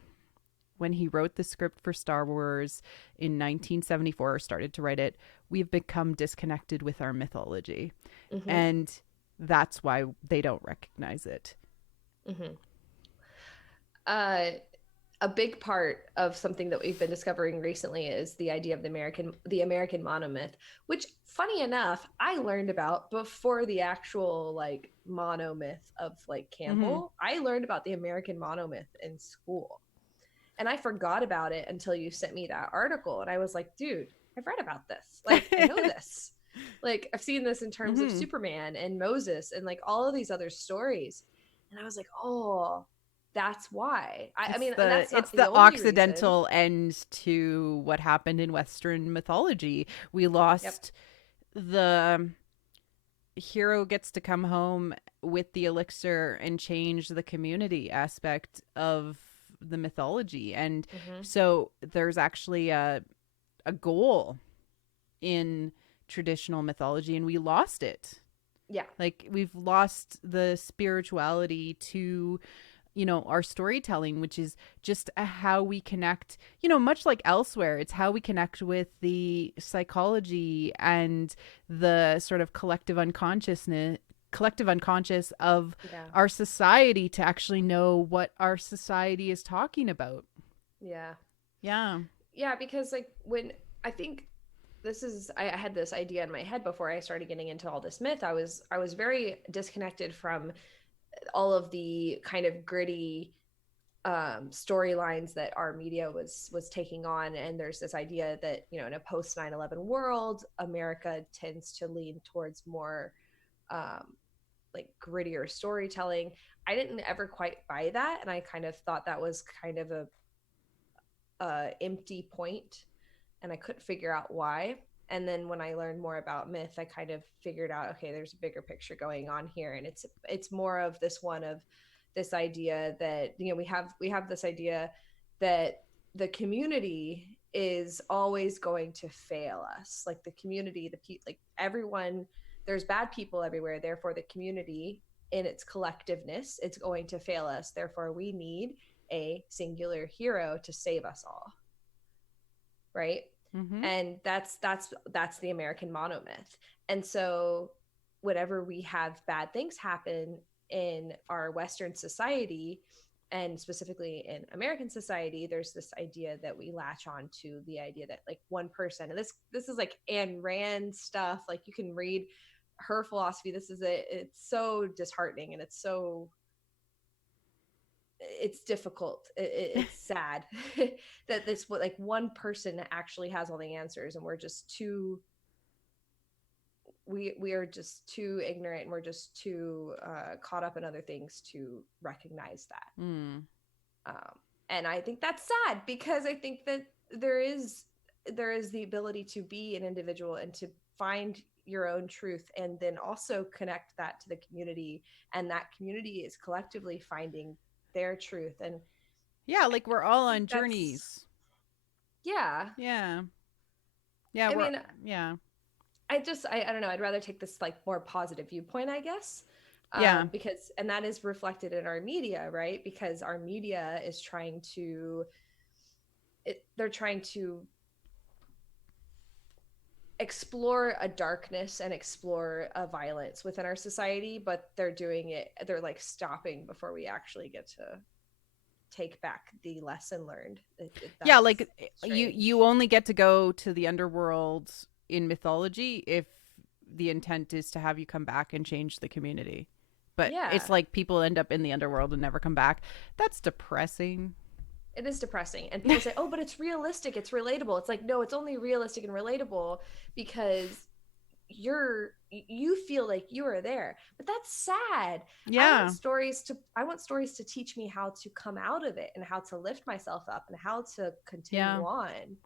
when he wrote the script for Star Wars in 1974, or started to write it, we've become disconnected with our mythology. And that's why they don't recognize it. A big part of something that we've been discovering recently is the idea of the American monomyth, which, funny enough, I learned about before the actual like monomyth of like Campbell. I learned about the American monomyth in school, and I forgot about it until you sent me that article, and I was like, dude, I've read about this. Like, I know this. Like, I've seen this in terms of Superman and Moses and like all of these other stories. And I was like, oh, that's why. I It's mean, and that's it's not the the only reason. Occidental end to what happened in Western mythology. We Yep. lost the hero gets to come home with the elixir and change the community aspect of the mythology. And Hmm. so there's actually a goal in traditional mythology, and we lost it. Yeah. Like, we've lost the spirituality to, our storytelling, which is just how we connect, much like elsewhere. It's how we connect with the psychology and the sort of collective unconscious of Yeah. our society to actually know what our society is talking about. Yeah. Yeah. Yeah. Because, like, when I think I had this idea in my head before I started getting into all this myth. I was very disconnected from all of the kind of gritty storylines that our media was taking on. And there's this idea that, in a post 9/11 world, America tends to lean towards more um, like grittier storytelling. I didn't ever quite buy that, and I kind of thought that was kind of a empty point, and I couldn't figure out why. And then when I learned more about myth, I kind of figured out, okay, there's a bigger picture going on here, and it's more of this one of this idea that, we have this idea that the community is always going to fail us. Like, the community, like everyone, there's bad people everywhere. Therefore, the community in its collectiveness, it's going to fail us. Therefore, we need a singular hero to save us all, right? Mm-hmm. And that's the American monomyth. And so whenever we have bad things happen in our Western society, and specifically in American society, there's this idea that we latch on to the idea that, like, one person, and this is like Ayn Rand stuff. Like, you can read her philosophy. It's so disheartening, and it's difficult. It's sad that this, like, one person actually has all the answers, and we are just too ignorant, and we're just too caught up in other things to recognize that. Mm. And I think that's sad, because I think that there is the ability to be an individual and to find your own truth, and then also connect that to the community, and that community is collectively finding their truth. And Yeah, like, we're all I think on that's, journeys. yeah. Yeah. Yeah, I we're mean, yeah. I don't know. I'd rather take this, like, more positive viewpoint, I guess. Yeah. Because, and that is reflected in our media, right? Because our media is they're trying to explore a darkness and explore a violence within our society, but they're like stopping before we actually get to take back the lesson learned. Yeah, That's like, you strange. only get to go to the underworld in mythology if the intent is to have you come back and change the community. But it's Yeah. like people end up in the underworld and never come back. That's depressing. It is depressing. And people say, oh, but it's realistic, it's relatable. It's like, no, it's only realistic and relatable because you feel like you are there. But that's sad. Yeah. I want stories to teach me how to come out of it, and how to lift myself up, and how to Yeah. continue on.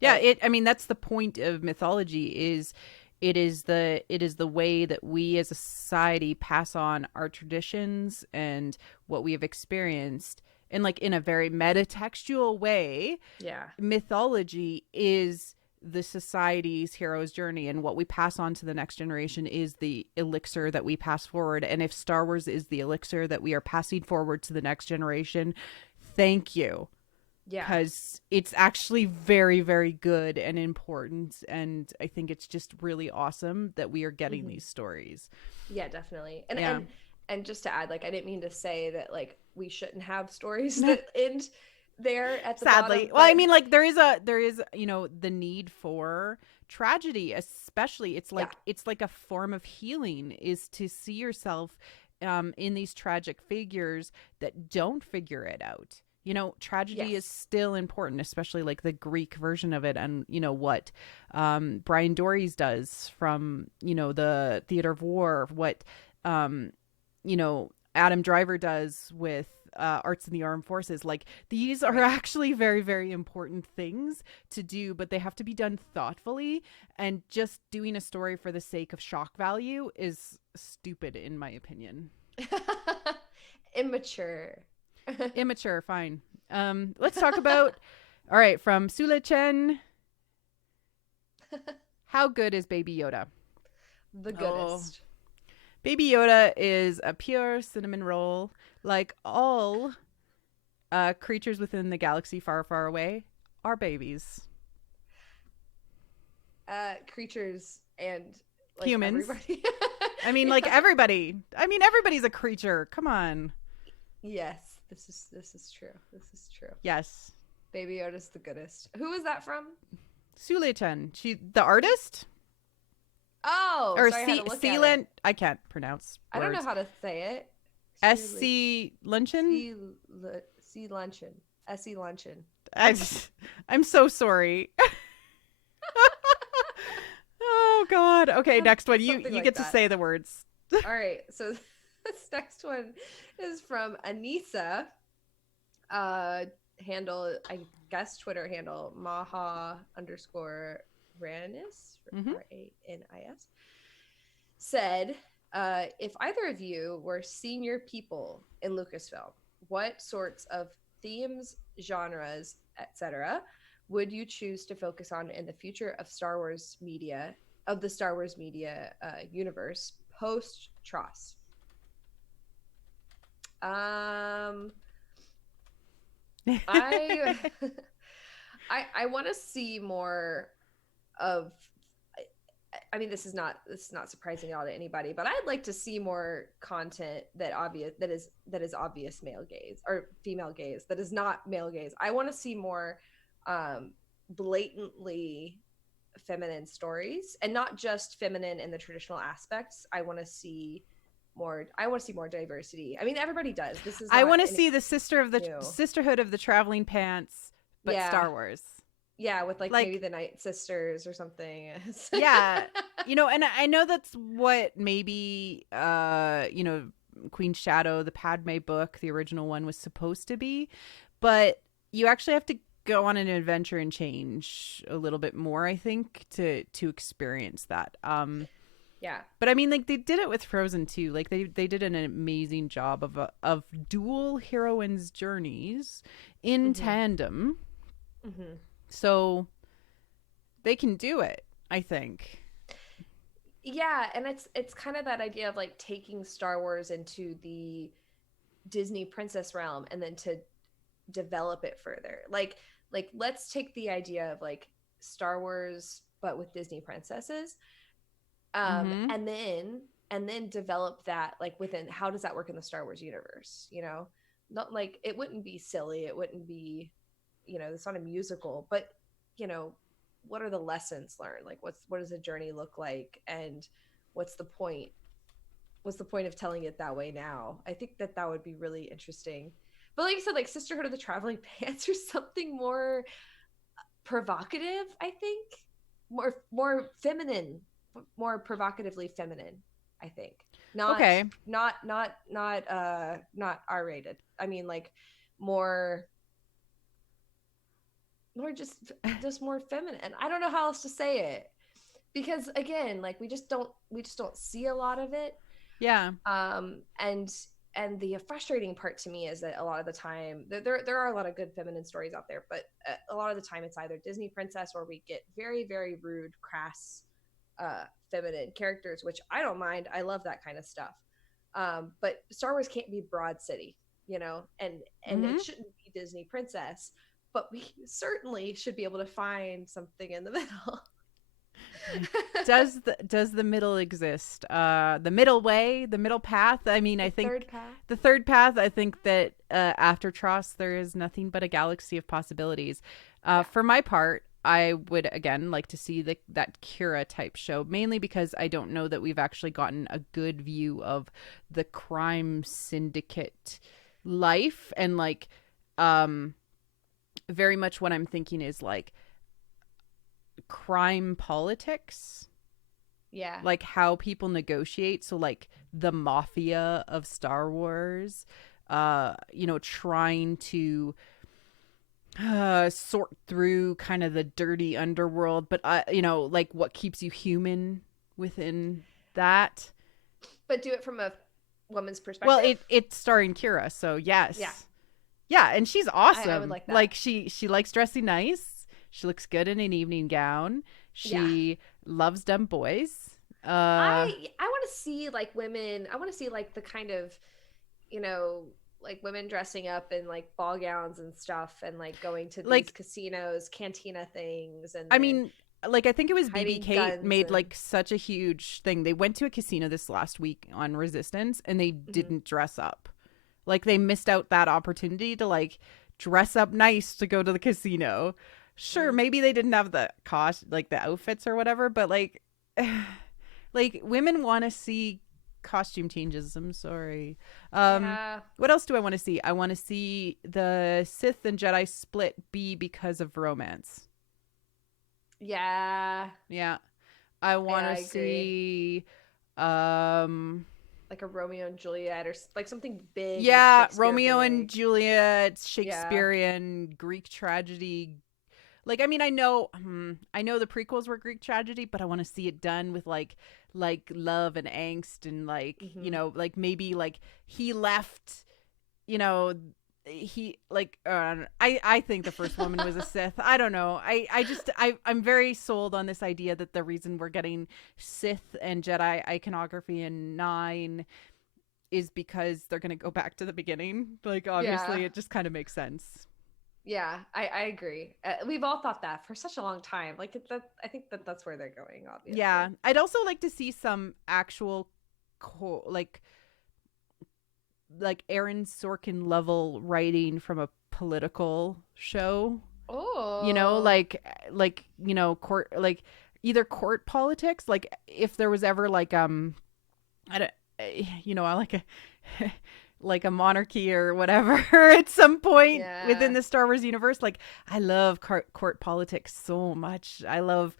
Yeah, But I mean, that's the point of mythology. Is it is the way that we as a society pass on our traditions and what we have experienced, and, like, in a very metatextual way. yeah. Mythology is the society's hero's journey, and what we pass on to the next generation is the elixir that we pass forward. And if Star Wars is the elixir that we are passing forward to the next generation, thank you, Yeah. because it's actually very, very good and important. And I think it's just really awesome that we are getting Hmm. these stories. Yeah, definitely. And Yeah. and just to add, like, I didn't mean to say that, like, we shouldn't have stories that end there at the Sadly, bottom, well, I but mean, like, there is the need for tragedy, especially. yeah. It's like a form of healing, is to see yourself in these tragic figures that don't figure it out. Tragedy is Yes. still important, especially like the Greek version of it. And what Brian Dories does from the Theater of War, what um you know Adam Driver does with Arts in the Armed Forces. Like, these are actually very, very important things to do, but they have to be done thoughtfully. And just doing a story for the sake of shock value is stupid, in my opinion. Immature. Immature, fine. Let's talk about, all right, from Sule Chen. How good is Baby Yoda? The goodest. Baby Yoda is a pure cinnamon roll. Like all creatures within the galaxy far, far away are babies. Creatures and like, humans. Everybody. I mean, like everybody. I mean, everybody's a creature. Come on. Yes, this is true. This is true. Yes. Baby Yoda's the goodest. Who is that from? Sule Chen. She, the artist? Oh, or Sealant. I can't pronounce words. I don't know how to say it. SC Luncheon? C Luncheon. SE Luncheon. I'm so sorry. Oh God. Okay, next one. You like get to say the words. All right. So this next one is from Anissa. Handle, I guess, Twitter handle Maha _ Ranis, Ranis, said, if either of you were senior people in Lucasfilm, what sorts of themes, genres, etc., would you choose to focus on in the future of the Star Wars media universe post TROS? I want to see more of, I mean, this is not surprising at all to anybody, but I'd like to see more content that is obvious male gaze or female gaze, that is not male gaze. I want to see more blatantly feminine stories, and not just feminine in the traditional aspects. I want to see more diversity. I mean, everybody does. I want to see the sisterhood of the traveling pants, but Star Wars. Yeah, with like maybe the Night Sisters or something. Yeah. And I know that's what maybe Queen Shadow, the Padme book, the original one, was supposed to be, but you actually have to go on an adventure and change a little bit more, I think, to experience that. Yeah. But I mean, like, they did it with Frozen too. Like they did an amazing job of dual heroines' journeys in tandem. Mm-hmm. So they can do it, I think. Yeah, and it's kind of that idea of like taking Star Wars into the Disney princess realm and then to develop it further. Like let's take the idea of like Star Wars but with Disney princesses. And then develop that like within, how does that work in the Star Wars universe? Not like, it wouldn't be silly, it wouldn't be, it's not a musical, but what are the lessons learned? Like what does a journey look like, and what's the point of telling it that way now? I think that would be really interesting. But like you said, like Sisterhood of the Traveling Pants or something more provocative, I think, more feminine, more provocatively feminine, I think. Not R-rated. I mean, like more just more feminine. I don't know how else to say it, because again, like we just don't see a lot of it. Yeah. And the frustrating part to me is that a lot of the time there are a lot of good feminine stories out there, but a lot of the time it's either Disney princess or we get very, very rude, crass feminine characters, which I don't mind. I love that kind of stuff. But Star Wars can't be Broad City, and it shouldn't be Disney princess, but we certainly should be able to find something in the middle. Does the middle exist? The middle way, the middle path? I mean, I think the third path, I think that after TROS there is nothing but a galaxy of possibilities. For my part, I would again like to see that Kira type show, mainly because I don't know that we've actually gotten a good view of the crime syndicate life, and like very much what I'm thinking is like crime politics. Yeah. Like how people negotiate. So like the mafia of Star Wars, trying to sort through kind of the dirty underworld, but like what keeps you human within that. But do it from a woman's perspective. Well, it's starring Kira, so yes. Yeah. Yeah, and she's awesome. I would like that. Like she likes dressing nice. She looks good in an evening gown. She loves dumb boys. I want to see like women. I want to see like the kind of, like women dressing up in like ball gowns and stuff, and like going to these casinos, cantina things. And I mean, like I think it was BB-K made and... like such a huge thing. They went to a casino this last week on Resistance, and they didn't dress up. Like they missed out that opportunity to like dress up nice to go to the casino. Sure, maybe they didn't have the like the outfits or whatever, but like like women want to see costume changes. I'm sorry. What else do I want to see? I want to see the Sith and Jedi split be because of romance. Yeah. I want to see like a Romeo and Juliet or like something big. Yeah, like Romeo and Juliet, Shakespearean, Greek tragedy. Like, I mean, I know the prequels were Greek tragedy, but I want to see it done with like love and angst and like, like maybe like he left, he like I think the first woman was a Sith. I don't know. I'm very sold on this idea that the reason we're getting Sith and Jedi iconography in 9 is because they're going to go back to the beginning. Like obviously it just kind of makes sense. Yeah, I agree. We've all thought that for such a long time. Like I think that's where they're going, obviously. Yeah, I'd also like to see some actual like Aaron Sorkin level writing from a political show. Oh, court, like either court politics. Like if there was ever like I don't, I like a like a monarchy or whatever at some point within the Star Wars universe. Like I love court politics so much. I love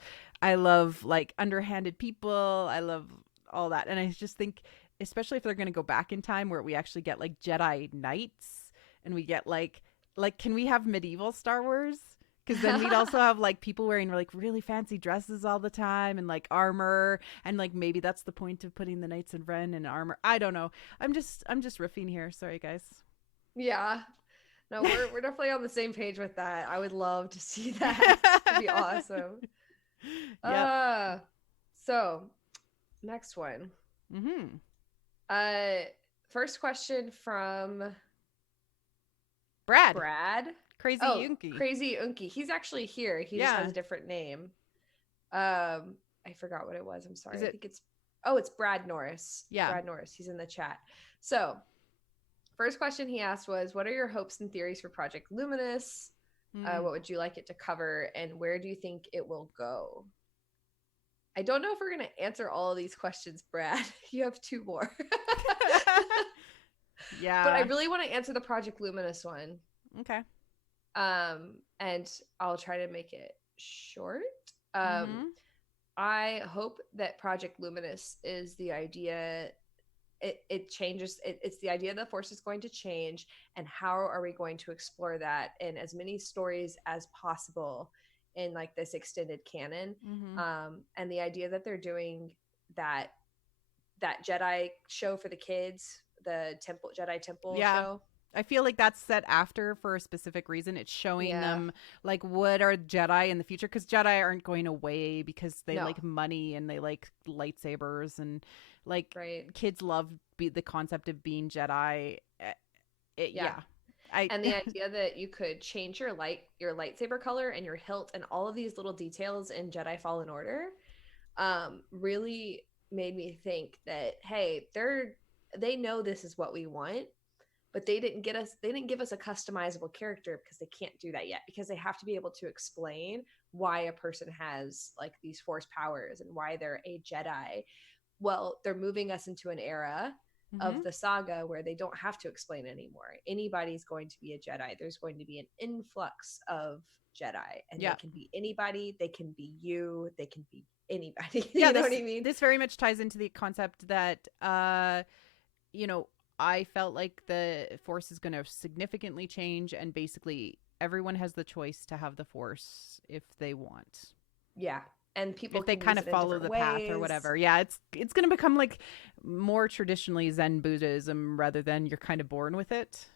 like underhanded people. I love all that, and I just think, especially if they're going to go back in time where we actually get like Jedi Knights and we get like can we have medieval Star Wars? Because then we'd also have like people wearing like really fancy dresses all the time and like armor, and like maybe that's the point of putting the Knights of Ren in armor. I don't know. I'm just riffing here. Sorry, guys. Yeah. No, we're definitely on the same page with that. I would love to see that. It'd be awesome. Yeah. So next one. First question from Brad. Crazy Unky. Crazy Unky. He's actually here. He just has a different name. I forgot what it was. I'm sorry. I think it's Brad Norris. Yeah. Brad Norris. He's in the chat. So first question he asked was, what are your hopes and theories for Project Luminous? What would you like it to cover? And where do you think it will go? I don't know if we're going to answer all of these questions, Brad. You have 2 more. Yeah. But I really want to answer the Project Luminous one. Okay. And I'll try to make it short. I hope that Project Luminous is the idea. It changes. It's the idea the Force is going to change, and how are we going to explore that in as many stories as possible in like this extended canon. And the idea that they're doing that Jedi show for the kids, the Jedi Temple show. I feel like that's set after for a specific reason. It's showing them like what are Jedi in the future, because Jedi aren't going away because they like money and they like lightsabers, and like kids love the concept of being Jedi. And the idea that you could change your lightsaber color and your hilt and all of these little details in Jedi Fallen Order really made me think that, hey, they know this is what we want, but they didn't give us a customizable character because they can't do that yet, because they have to be able to explain why a person has like these Force powers and why they're a Jedi. Well, they're moving us into an era of the saga where they don't have to explain anymore. Anybody's going to be a Jedi. There's going to be an influx of Jedi, and they can be anybody. They can be you. They can be anybody. Yeah, you know what I mean? This very much ties into the concept that, you know, I felt like the Force is going to significantly change, and basically everyone has the choice to have the Force if they want. Yeah. And people, if they kind of follow the path or whatever. Yeah, it's going to become like more traditionally Zen Buddhism rather than you're kind of born with it.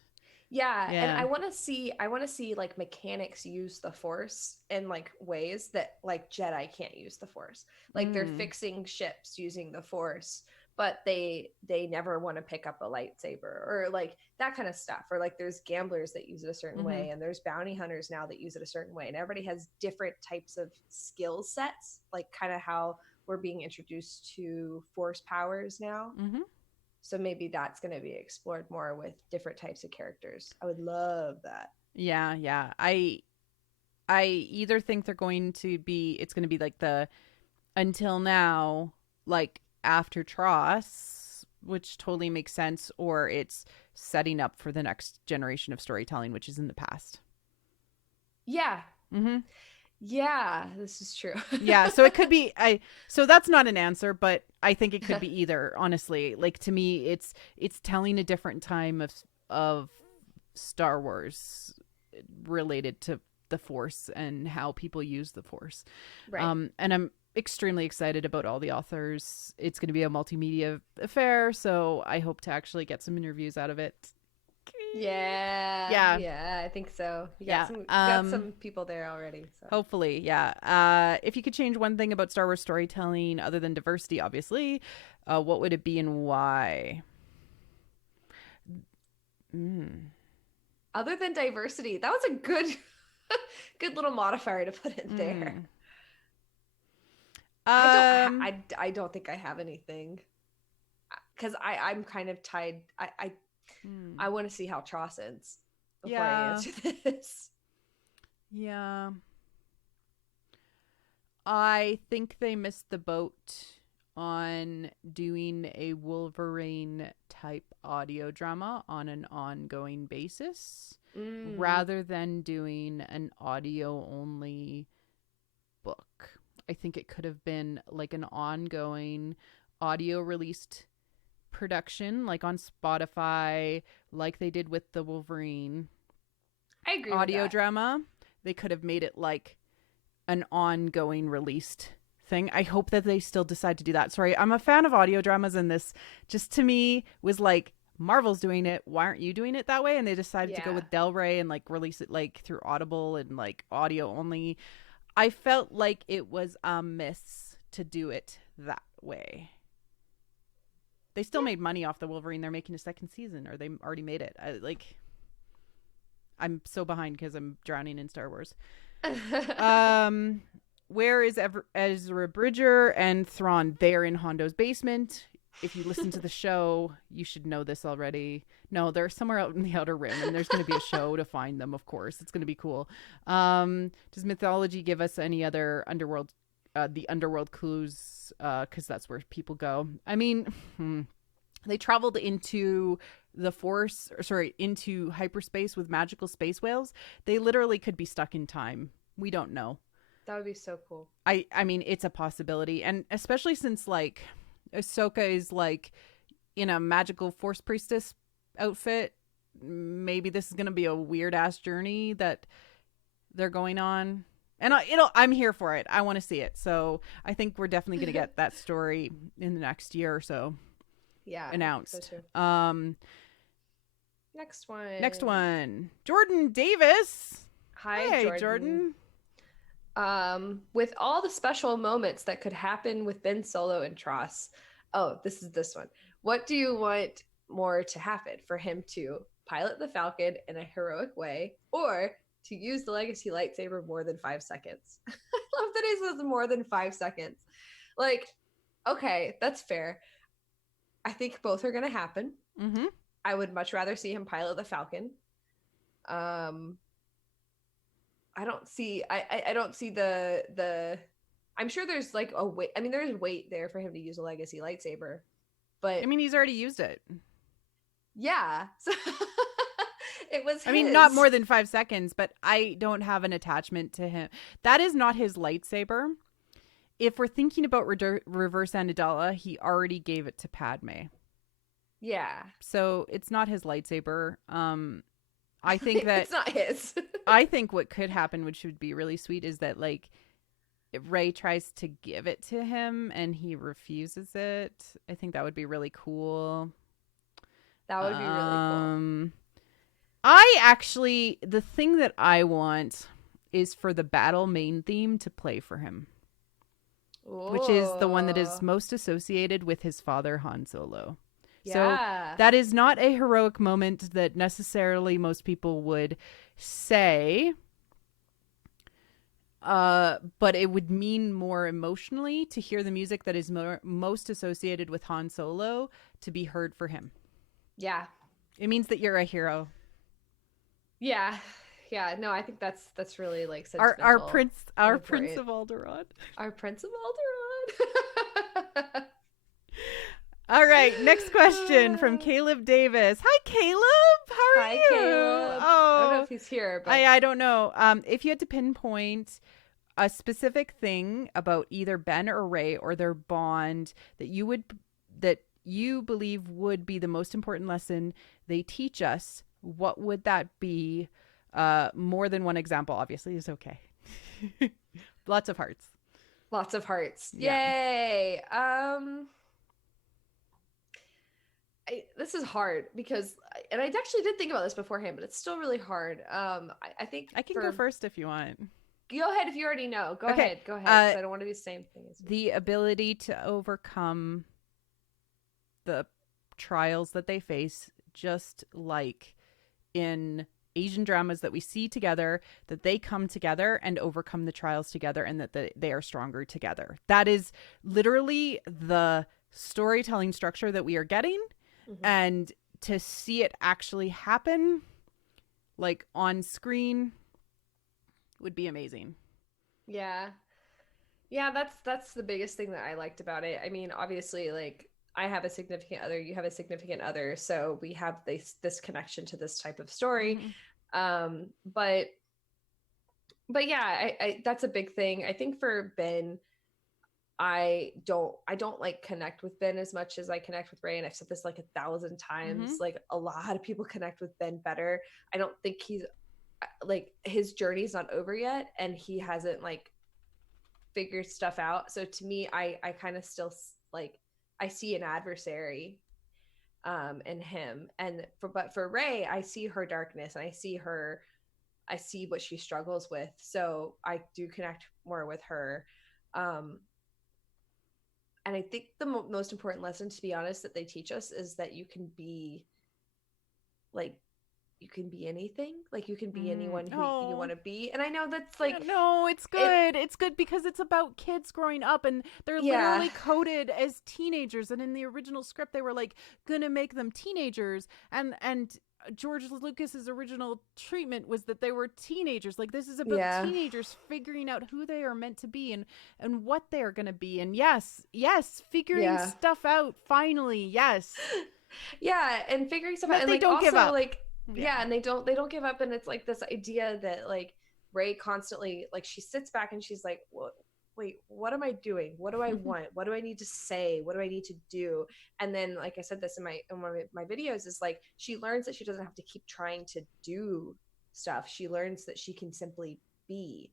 Yeah, and I want to see like mechanics use the Force in like ways that like Jedi can't use the Force. Like they're fixing ships using the Force, but they never want to pick up a lightsaber or like that kind of stuff. Or like there's gamblers that use it a certain way, and there's bounty hunters now that use it a certain way, and everybody has different types of skill sets, like kind of how we're being introduced to Force powers now. So maybe that's going to be explored more with different types of characters. I would love that. Yeah. I either think it's going to be like the until now, like after Tross, which totally makes sense, or it's setting up for the next generation of storytelling, which is in the past. Yeah. Yeah, this is true. Yeah, so it could be so that's not an answer, but I think it could be either, honestly. Like to me it's telling a different time of Star Wars related to the Force and how people use the Force. Right. And I'm extremely excited about all the authors. It's going to be a multimedia affair, so I hope to actually get some interviews out of it. Yeah, I think so. You got some people there already, so hopefully. If you could change one thing about Star Wars storytelling other than diversity, obviously, what would it be and why? Other than diversity, that was a good good little modifier to put in there. I don't think I have anything, because I'm kind of tied. I want to see how Tross ends before I answer this. Yeah. I think they missed the boat on doing a Wolverine type audio drama on an ongoing basis rather than doing an audio only book. I think it could have been like an ongoing audio released production, like on Spotify, like they did with the Wolverine I agree audio with that. drama. They could have made it like an ongoing released thing. I hope that they still decide to do that. Sorry, I'm a fan of audio dramas, and this just to me was like, Marvel's doing it, why aren't you doing it that way? And they decided to go with Del Rey and like release it like through Audible and like audio only. I felt like it was a miss to do it that way. They still made money off the Wolverine. They're making a second season, or they already made it. I'm so behind because I'm drowning in Star Wars. Where is Ezra Bridger and Thrawn? They're in Hondo's basement. If you listen to the show, you should know this already. No, they're somewhere out in the Outer Rim, and there's going to be a show to find them, of course. It's going to be cool. Does mythology give us any other the underworld clues? Because that's where people go. I mean, they traveled into the Force, into hyperspace with magical space whales. They literally could be stuck in time. We don't know. That would be so cool. I mean, it's a possibility, and especially since like Ahsoka is like in a magical Force priestess outfit. Maybe this is gonna be a weird ass journey that they're going on, and I'm here for it. I want to see it, so I think we're definitely gonna get that story in the next year or so. Yeah, announced. So Next one. Jordan Davis. Hi, hey, Jordan. With all the special moments that could happen with Ben Solo and Tross. Oh, this is this one. What do you want more to happen? For him to pilot the Falcon in a heroic way, or to use the legacy lightsaber more than 5 seconds? I love that he says more than 5 seconds. Like, okay, that's fair. I think both are going to happen. I would much rather see him pilot the Falcon. I don't see the I'm sure there's like a weight. I mean, there's weight there for him to use a legacy lightsaber. But I mean, he's already used it. Yeah. So it was I mean, not more than 5 seconds, but I don't have an attachment to him. That is not his lightsaber. If we're thinking about Reverse Amidala, he already gave it to Padme. Yeah. So it's not his lightsaber. I think that it's not his. I think what could happen, which would be really sweet, is that like if Rey tries to give it to him and he refuses it. I think that would be really cool. That would be really cool. The thing that I want is for the battle main theme to play for him. Ooh. Which is the one that is most associated with his father, Han Solo. Yeah. So that is not a heroic moment that necessarily most people would say. But it would mean more emotionally to hear the music that is most associated with Han Solo to be heard for him. Yeah. It means that you're a hero. Yeah. Yeah. No, I think that's really like our prince of Alderaan. Our Prince of Alderaan. All right, next question from Caleb Davis. Hi, Caleb. How are you? Hi, Caleb. Oh, I don't know if he's here, but I don't know. If you had to pinpoint a specific thing about either Ben or Rey or their bond that you believe would be the most important lesson they teach us, what would that be? More than one example, obviously, is okay. Lots of hearts. Lots of hearts. Yeah. Yay. This is hard because, and I actually did think about this beforehand, but it's still really hard. I think I can go first if you want. Go ahead if you already know. Go ahead. I don't want to do the same thing as you. The ability to overcome the trials that they face, just like in Asian dramas that we see together, that they come together and overcome the trials together, and that they are stronger together. That is literally the storytelling structure that we are getting. Mm-hmm. And to see it actually happen, like on screen, would be amazing. Yeah, that's the biggest thing that I liked about it. I mean, obviously, like I have a significant other, you have a significant other, so we have this connection to this type of story. Mm-hmm. But yeah, I that's a big thing. I think for Ben, I don't like connect with Ben as much as I connect with Rey, and I've said this like 1,000 times. Mm-hmm. Like a lot of people connect with Ben better. I don't think he's like, his journey's not over yet, and he hasn't like figured stuff out. So to me, I kind of still like, I see an adversary in him, but for Rey, I see her darkness, and I see what she struggles with. So I do connect more with her. And I think the most important lesson, to be honest, that they teach us is that you can be anything. Like you can be anyone who you want to be. And I know that's like, no, it's good. It's good because it's about kids growing up, and they're literally coded as teenagers. And in the original script, they were like gonna make them teenagers, and George Lucas's original treatment was that they were teenagers. Like, this is about teenagers figuring out who they are meant to be and what they are going to be. And yes, figuring stuff out finally. Yes. Yeah. And figuring stuff out. And they like, don't also, give up. Like, and they don't give up. And it's like this idea that like Rey constantly, like, she sits back and she's like, wait, what am I doing? What do I want? What do I need to say? What do I need to do? And then, like I said this in one of my videos, is like, she learns that she doesn't have to keep trying to do stuff. She learns that she can simply be.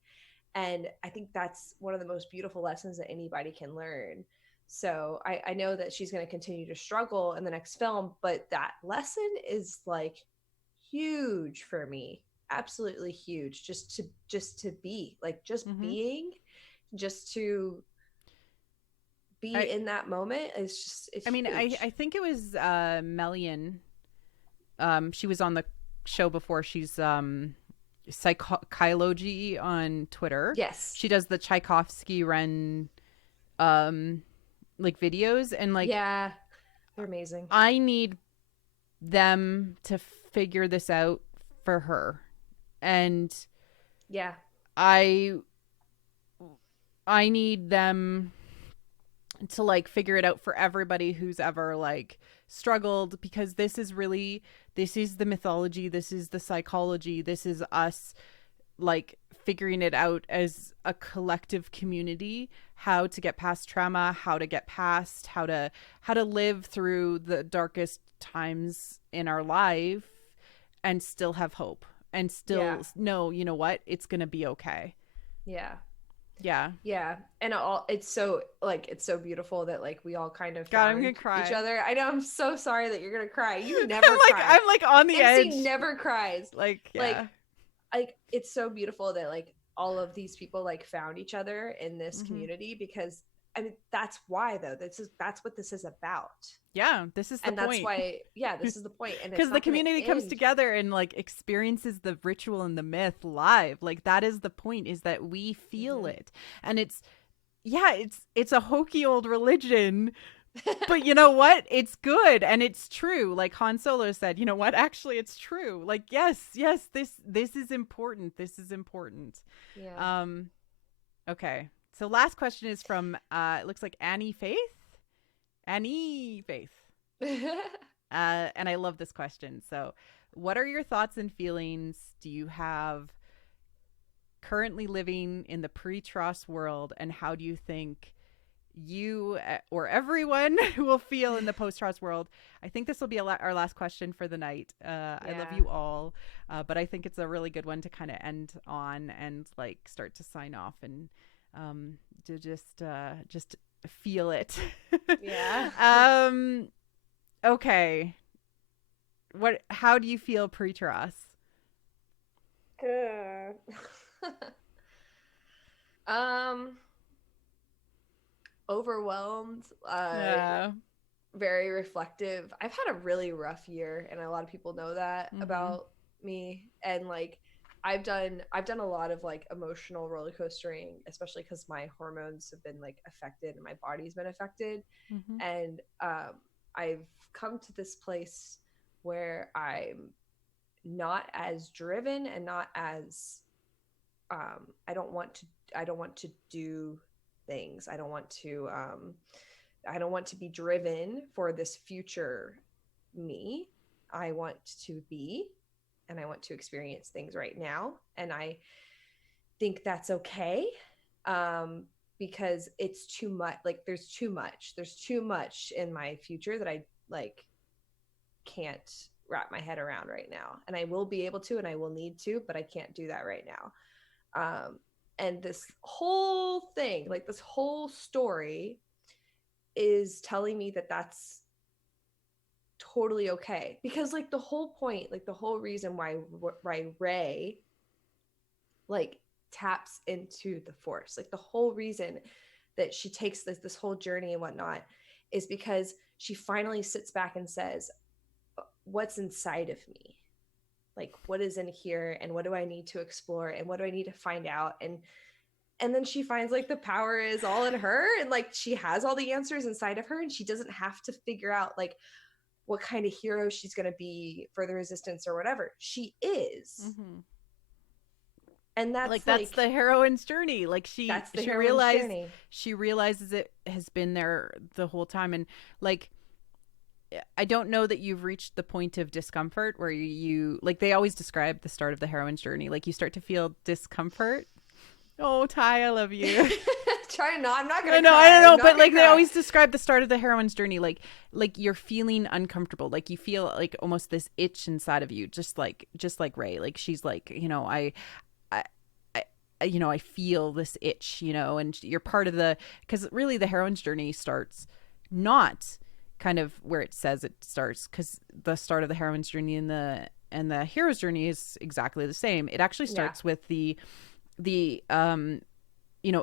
And I think that's one of the most beautiful lessons that anybody can learn. So I know that she's going to continue to struggle in the next film, but that lesson is like huge for me. Absolutely huge. Just to be like, just being, just to be in that moment is just, it's huge. I think it was Melian. She was on the show before. She's Psychology on Twitter. Yes. She does the Tchaikovsky Ren like videos, and like, yeah, they're amazing. I need them to figure this out for her. And I need them to like figure it out for everybody who's ever like struggled, because this is the mythology, this is the psychology, this is us like figuring it out as a collective community, how to get past trauma, how to get past how to live through the darkest times in our life and still have hope and still know, you know what, it's gonna be okay. Yeah. Yeah. Yeah. And it's so beautiful that like we all kind of God, I'm found gonna cry. each other. I know, I'm so sorry that you're gonna cry. You never cry. I'm like on the edge. Never cries. Like, yeah. Like it's so beautiful that like all of these people like found each other in this community, because I mean that's why though. That's what this is about. Yeah, this is the point. And that's why, this is the point. And because the community comes together and like experiences the ritual and the myth live. Like that is the point, is that we feel it. And it's a hokey old religion, but you know what? It's good and it's true. Like Han Solo said, you know what? Actually, it's true. Like, yes, this is important. This is important. Yeah. Okay. So last question is from it looks like Annie Faith. And I love this question. So, what are your thoughts and feelings do you have currently living in the pre-Tross world, and how do you think you or everyone will feel in the post-Tross world? I think this will be our last question for the night. I love you all, but I think it's a really good one to kind of end on and like start to sign off and to just feel it. Yeah. Okay. How do you feel pre-Tross? Overwhelmed, very reflective. I've had a really rough year, and a lot of people know that about me. And like I've done a lot of like emotional roller coastering, especially because my hormones have been like affected and my body's been affected. And I've come to this place where I'm not as driven and not as I don't want to do things. I don't want to be driven for this future me. I want to be, and I want to experience things right now. And I think that's okay. Because it's too much. Like there's too much in my future that I like can't wrap my head around right now. And I will be able to, and I will need to, but I can't do that right now. And this whole thing, like this whole story is telling me that that's totally okay. Because like the whole point, like the whole reason why Rey like taps into the Force, like the whole reason that she takes this whole journey and whatnot is because she finally sits back and says, what's inside of me? Like what is in here, and what do I need to explore, and what do I need to find out? And then she finds like the power is all in her, and like she has all the answers inside of her, and she doesn't have to figure out like what kind of hero she's going to be for the Resistance or whatever. She is. And that's that's the heroine's journey. Like she realizes it has been there the whole time. And like, I don't know that you've reached the point of discomfort where you like, they always describe the start of the heroine's journey. Like you start to feel discomfort. Oh, Ty, I love you. I'm not gonna. I don't know, but like they always describe the start of the heroine's journey, like you're feeling uncomfortable, like you feel like almost this itch inside of you, just like Rey. Like she's like, I feel this itch, and you're part of because really the heroine's journey starts not kind of where it says it starts, because the start of the heroine's journey and the hero's journey is exactly the same. It actually starts with the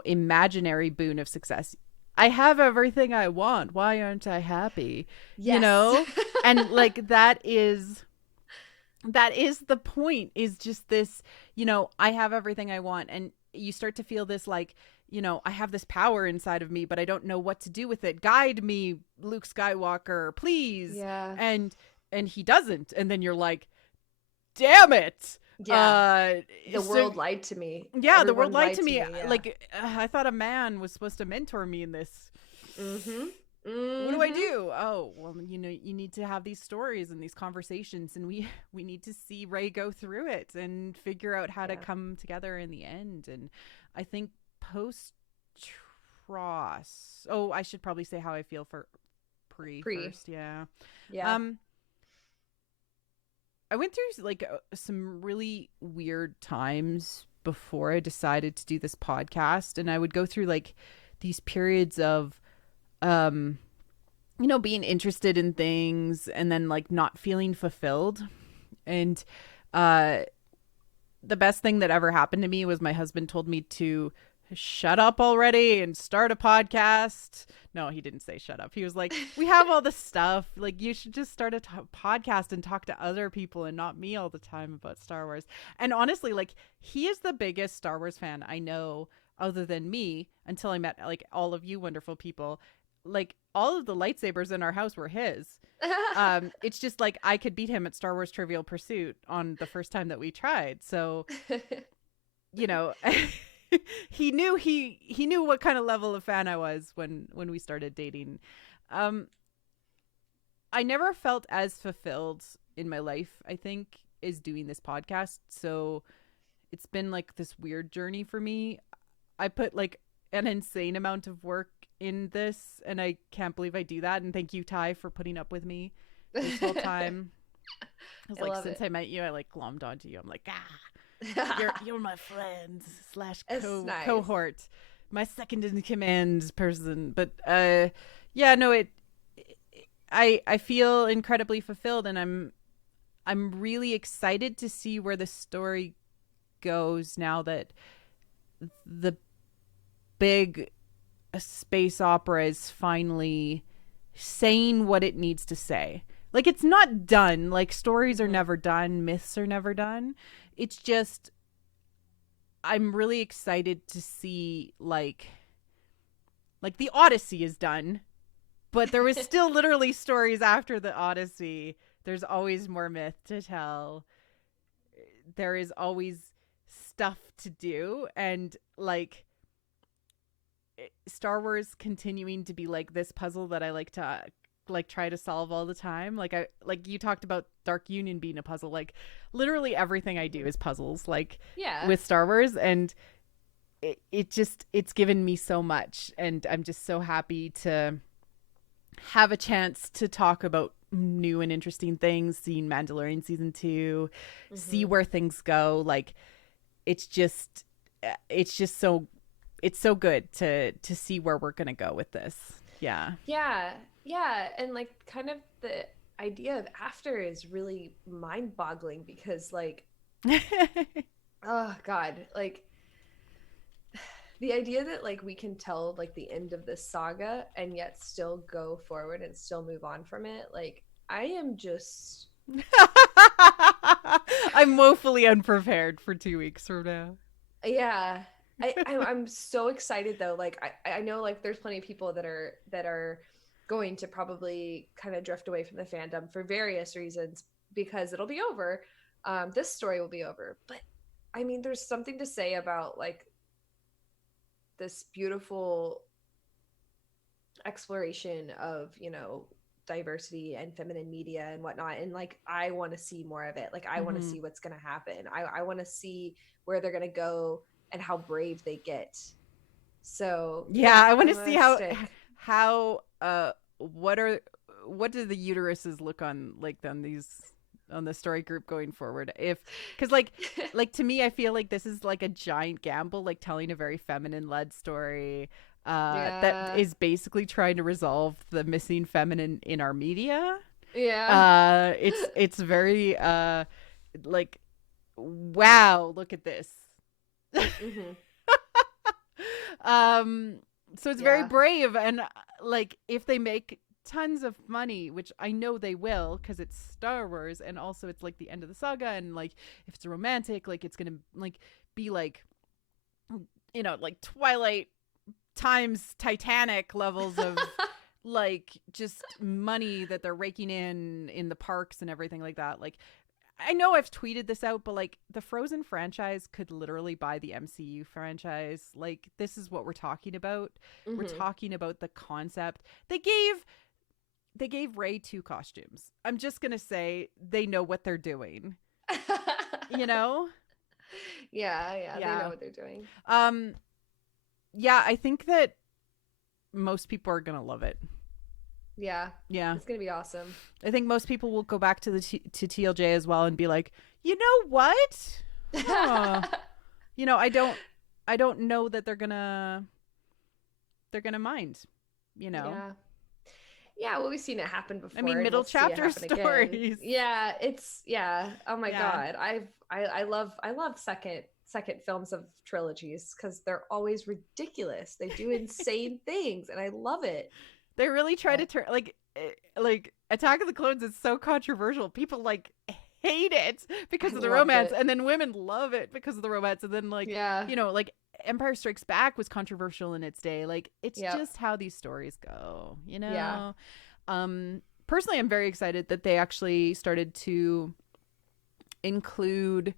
imaginary boon of success. I have everything I want. Why aren't I happy? Yes. And like that is the point, is just this, I have everything I want. And you start to feel this like, I have this power inside of me, but I don't know what to do with it. Guide me, Luke Skywalker, please. Yeah. And he doesn't. And then you're like, damn it. Yeah. The world lied to me. Yeah, the world lied to me. Yeah. Like I thought a man was supposed to mentor me in this. Mm-hmm. What do I do? Oh, well, you know, you need to have these stories and these conversations, and we need to see Ray go through it and figure out how to Yeah. come together in the end. And I think post Tross. Oh, I should probably say how I feel for pre Pre. first. Yeah. Yeah. Um, I went through like some really weird times before I decided to do this podcast, and I would go through like these periods of um you know, being interested in things and then like not feeling fulfilled. And uh the best thing that ever happened to me was my husband told me to shut up already and start a podcast. No, he didn't say shut up. He was like, we have all this stuff. Like, you should just start a podcast and talk to other people and not me all the time about Star Wars. And honestly, like, he is the biggest Star Wars fan I know other than me until I met like all of you wonderful people. Like, all of the lightsabers in our house were his. It's just like I could beat him at Star Wars Trivial Pursuit on the first time that we tried. So, you know, he knew what kind of level of fan I was when we started dating. Um, I never felt as fulfilled in my life, I think, as doing this podcast. So it's been like this weird journey for me. I put like an insane amount of work in this, and I can't believe I do that. And thank you, Ty, for putting up with me this whole time. I was like, since I met you, I like glommed onto you. I'm like, you're my friend slash nice. cohort, my second in command person. But yeah, no, I feel incredibly fulfilled, and I'm really excited to see where the story goes now that the big space opera is finally saying what it needs to say. Like, it's not done. Like, stories are never done, myths are never done. It's just I'm really excited to see like the Odyssey is done, but there was still literally stories after the Odyssey. There's always more myth to tell. There is always stuff to do, and like Star Wars continuing to be like this puzzle that I like to like try to solve all the time. Like you talked about Dark Union being a puzzle. Like literally everything I do is puzzles, like with Star Wars, and it's given me so much, and I'm just so happy to have a chance to talk about new and interesting things, seeing Mandalorian season 2, see where things go. Like it's so good to see where we're gonna go with this. Yeah, and like kind of the idea of after is really mind-boggling because like oh god, like the idea that like we can tell like the end of this saga and yet still go forward and still move on from it, like I am just I'm woefully unprepared for 2 weeks from now. Yeah. I'm so excited though. Like I know like there's plenty of people that are going to probably kind of drift away from the fandom for various reasons because it'll be over. This story will be over. But I mean, there's something to say about like this beautiful exploration of, you know, diversity and feminine media and whatnot. And like, I want to see more of it. Like, I want to see what's going to happen. I want to see where they're going to go and how brave they get. So yeah, I want to see how what do the uteruses look on like on the story group going forward, if because like to me I feel like this is like a giant gamble, like telling a very feminine led story that is basically trying to resolve the missing feminine in our media. It's very like, wow, look at this. So it's very brave, and like if they make tons of money, which I know they will because it's Star Wars, and also it's like the end of the saga, and like if it's romantic, like it's gonna like be like, you know, like Twilight times Titanic levels of like just money that they're raking in the parks and everything like that. Like I know I've tweeted this out, but like the Frozen franchise could literally buy the MCU franchise. Like this is what we're talking about. We're Mm-hmm. talking about the concept. They gave Rey 2 costumes. I'm just going to say they know what they're doing. You know? Yeah, they know Yeah. what they're doing. Um yeah, I think that most people are going to love it. Yeah. Yeah. It's gonna be awesome. I think most people will go back to the to TLJ as well and be like, "You know what? Huh. You know, I don't know that they're gonna mind, you know." Yeah. Yeah, well, we've seen it happen I before, mean, and we'll middle see it chapter happen again. stories. Yeah, yeah. Oh my Yeah. God, I love second films of trilogies because they're always ridiculous. They do insane things, and I love it. They really try to But turn like Attack of the Clones is so controversial. People like hate it I because of the loved romance, it. and then women love it because of the romance, and then like, Yeah. like Empire Strikes Back was controversial in its day. Like it's Yep. just how these stories go, you Yeah. know. Personally, I'm very excited that they actually started to include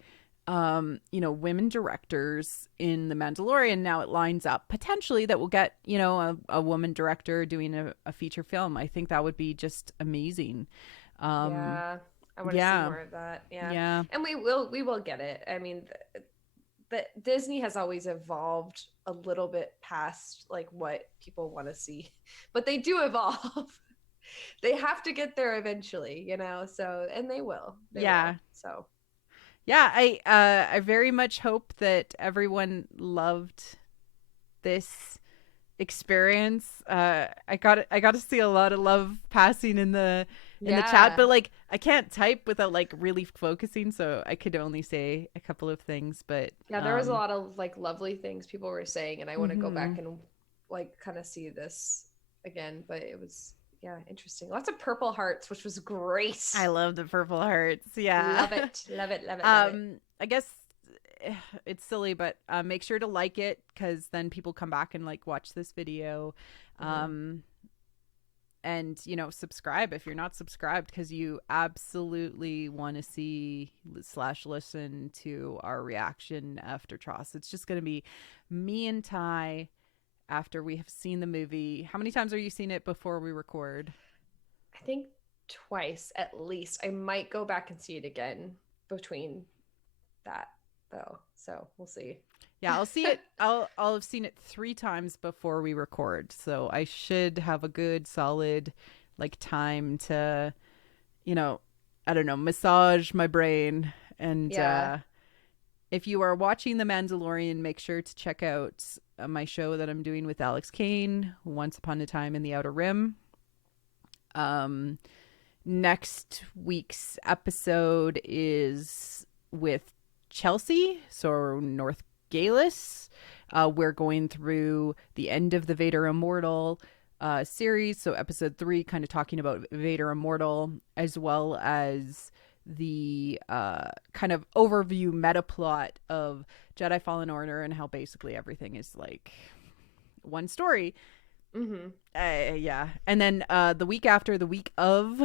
women directors in The Mandalorian. Now it lines up potentially that we'll get, a woman director doing a feature film. I think that would be just amazing. Um, Yeah. I want to see yeah, more of that. Yeah. yeah. And we will get it. I mean, Disney has always evolved a little bit past like what people want to see, but they do evolve. They have to get there eventually, so, and they will. They Yeah. will. So, Yeah, I very much hope that everyone loved this experience. I got to see a lot of love passing in the chat, yeah. but like I can't type without like really focusing, so I could only say a couple of things. But Yeah, there was a lot of like lovely things people were saying, and I want to go back mhm. and like kind of see this again, but it was, yeah, interesting. Lots of purple hearts, which was great. I love the purple hearts. Yeah. Love it. Love it. Love it. Love it. I guess it's silly, but make sure to like it because then people come back and like watch this video. Mm-hmm. And subscribe if you're not subscribed because you absolutely want to see / listen to our reaction after Tross. It's just going to be me and Ty after we have seen the movie. How many times are you seen it before we record? I think twice at least. I might go back and see it again between that though. So we'll see. Yeah, I'll see it. I'll have seen it 3 times before we record, so I should have a good solid like time to, I don't know, massage my brain. And Yeah. if you are watching The Mandalorian, make sure to check out my show that I'm doing with Alex Kane, Once Upon a Time in the Outer Rim. Next week's episode is with Chelsea, so North Galis. We're going through the end of the Vader Immortal series, so episode 3, kind of talking about Vader Immortal, as well as the kind of overview meta plot of Jedi Fallen Order and how basically everything is like one story. Mm-hmm. Yeah, and then the week after, the week of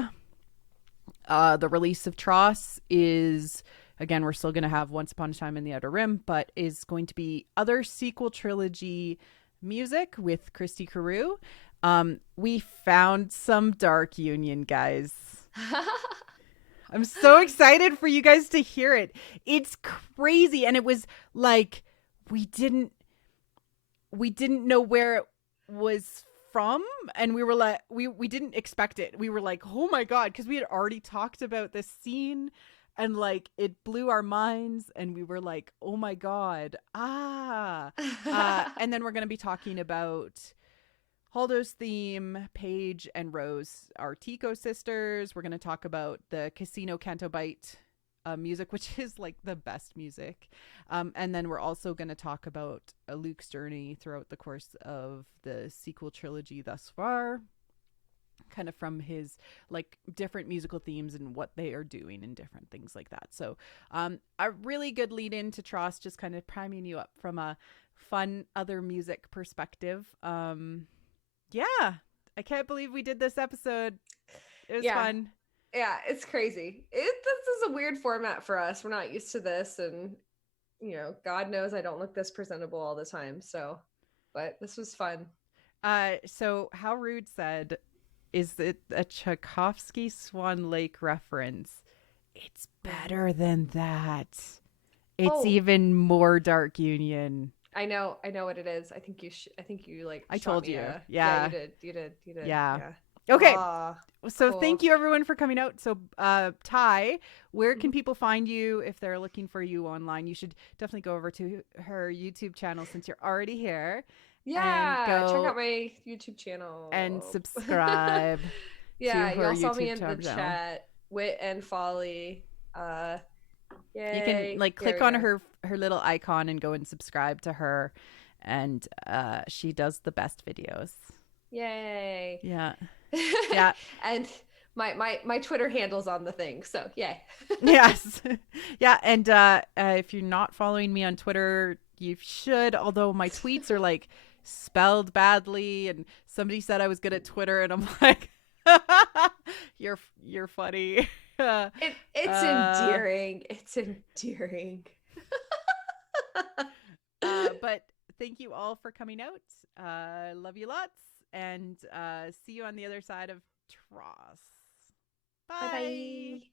the release of Tross is, again, we're still going to have Once Upon a Time in the Outer Rim, but is going to be other sequel trilogy music with Christy Carew. We found some Dark Union, guys. I'm so excited for you guys to hear it. It's crazy, and it was like we didn't know where it was from, and we were like we didn't expect it. We were like, oh my god, because we had already talked about this scene, and like it blew our minds, and we were like, oh my god. And then we're going to be talking about Holdo's theme, Paige and Rose, our Tico sisters. We're going to talk about the Casino Canto Bite music, which is like the best music. And then we're also going to talk about Luke's journey throughout the course of the sequel trilogy thus far, kind of from his like different musical themes and what they are doing and different things like that. So a really good lead into Tross, just kind of priming you up from a fun other music perspective. Yeah, I can't believe we did this episode. It was fun. Yeah, it's crazy. This is a weird format for us. We're not used to this, and God knows I don't look this presentable all the time. So, but this was fun. So How Rude said, "Is it a Tchaikovsky Swan Lake reference? It's better than that. It's Oh, even more Dark Union." I know what it is. I think I think you like I shot told me you. a. Yeah, Yeah. you did. Yeah. Yeah. Okay. Ah, So thank cool. you everyone for coming out. So Ty, where can Mhm. people find you if they're looking for you online? You should definitely go over to her YouTube channel since you're already here and Yeah, check out go my YouTube and channel. subscribe to Yeah, her y'all saw me YouTube in the channel. chat. Wit and Folly. Uh, You can yay. like There click we on go. her little icon and go and subscribe to her, and she does the best videos. Yay. Yeah. Yeah. And my Twitter handle's on the thing, so yay. Yes. Yeah, and if you're not following me on Twitter, you should, although my tweets are like spelled badly, and somebody said I was good at Twitter, and I'm like, you're funny. It's uh endearing. It's endearing. but thank you all for coming out. Love you lots, and see you on the other side of Tross. Bye Bye. bye.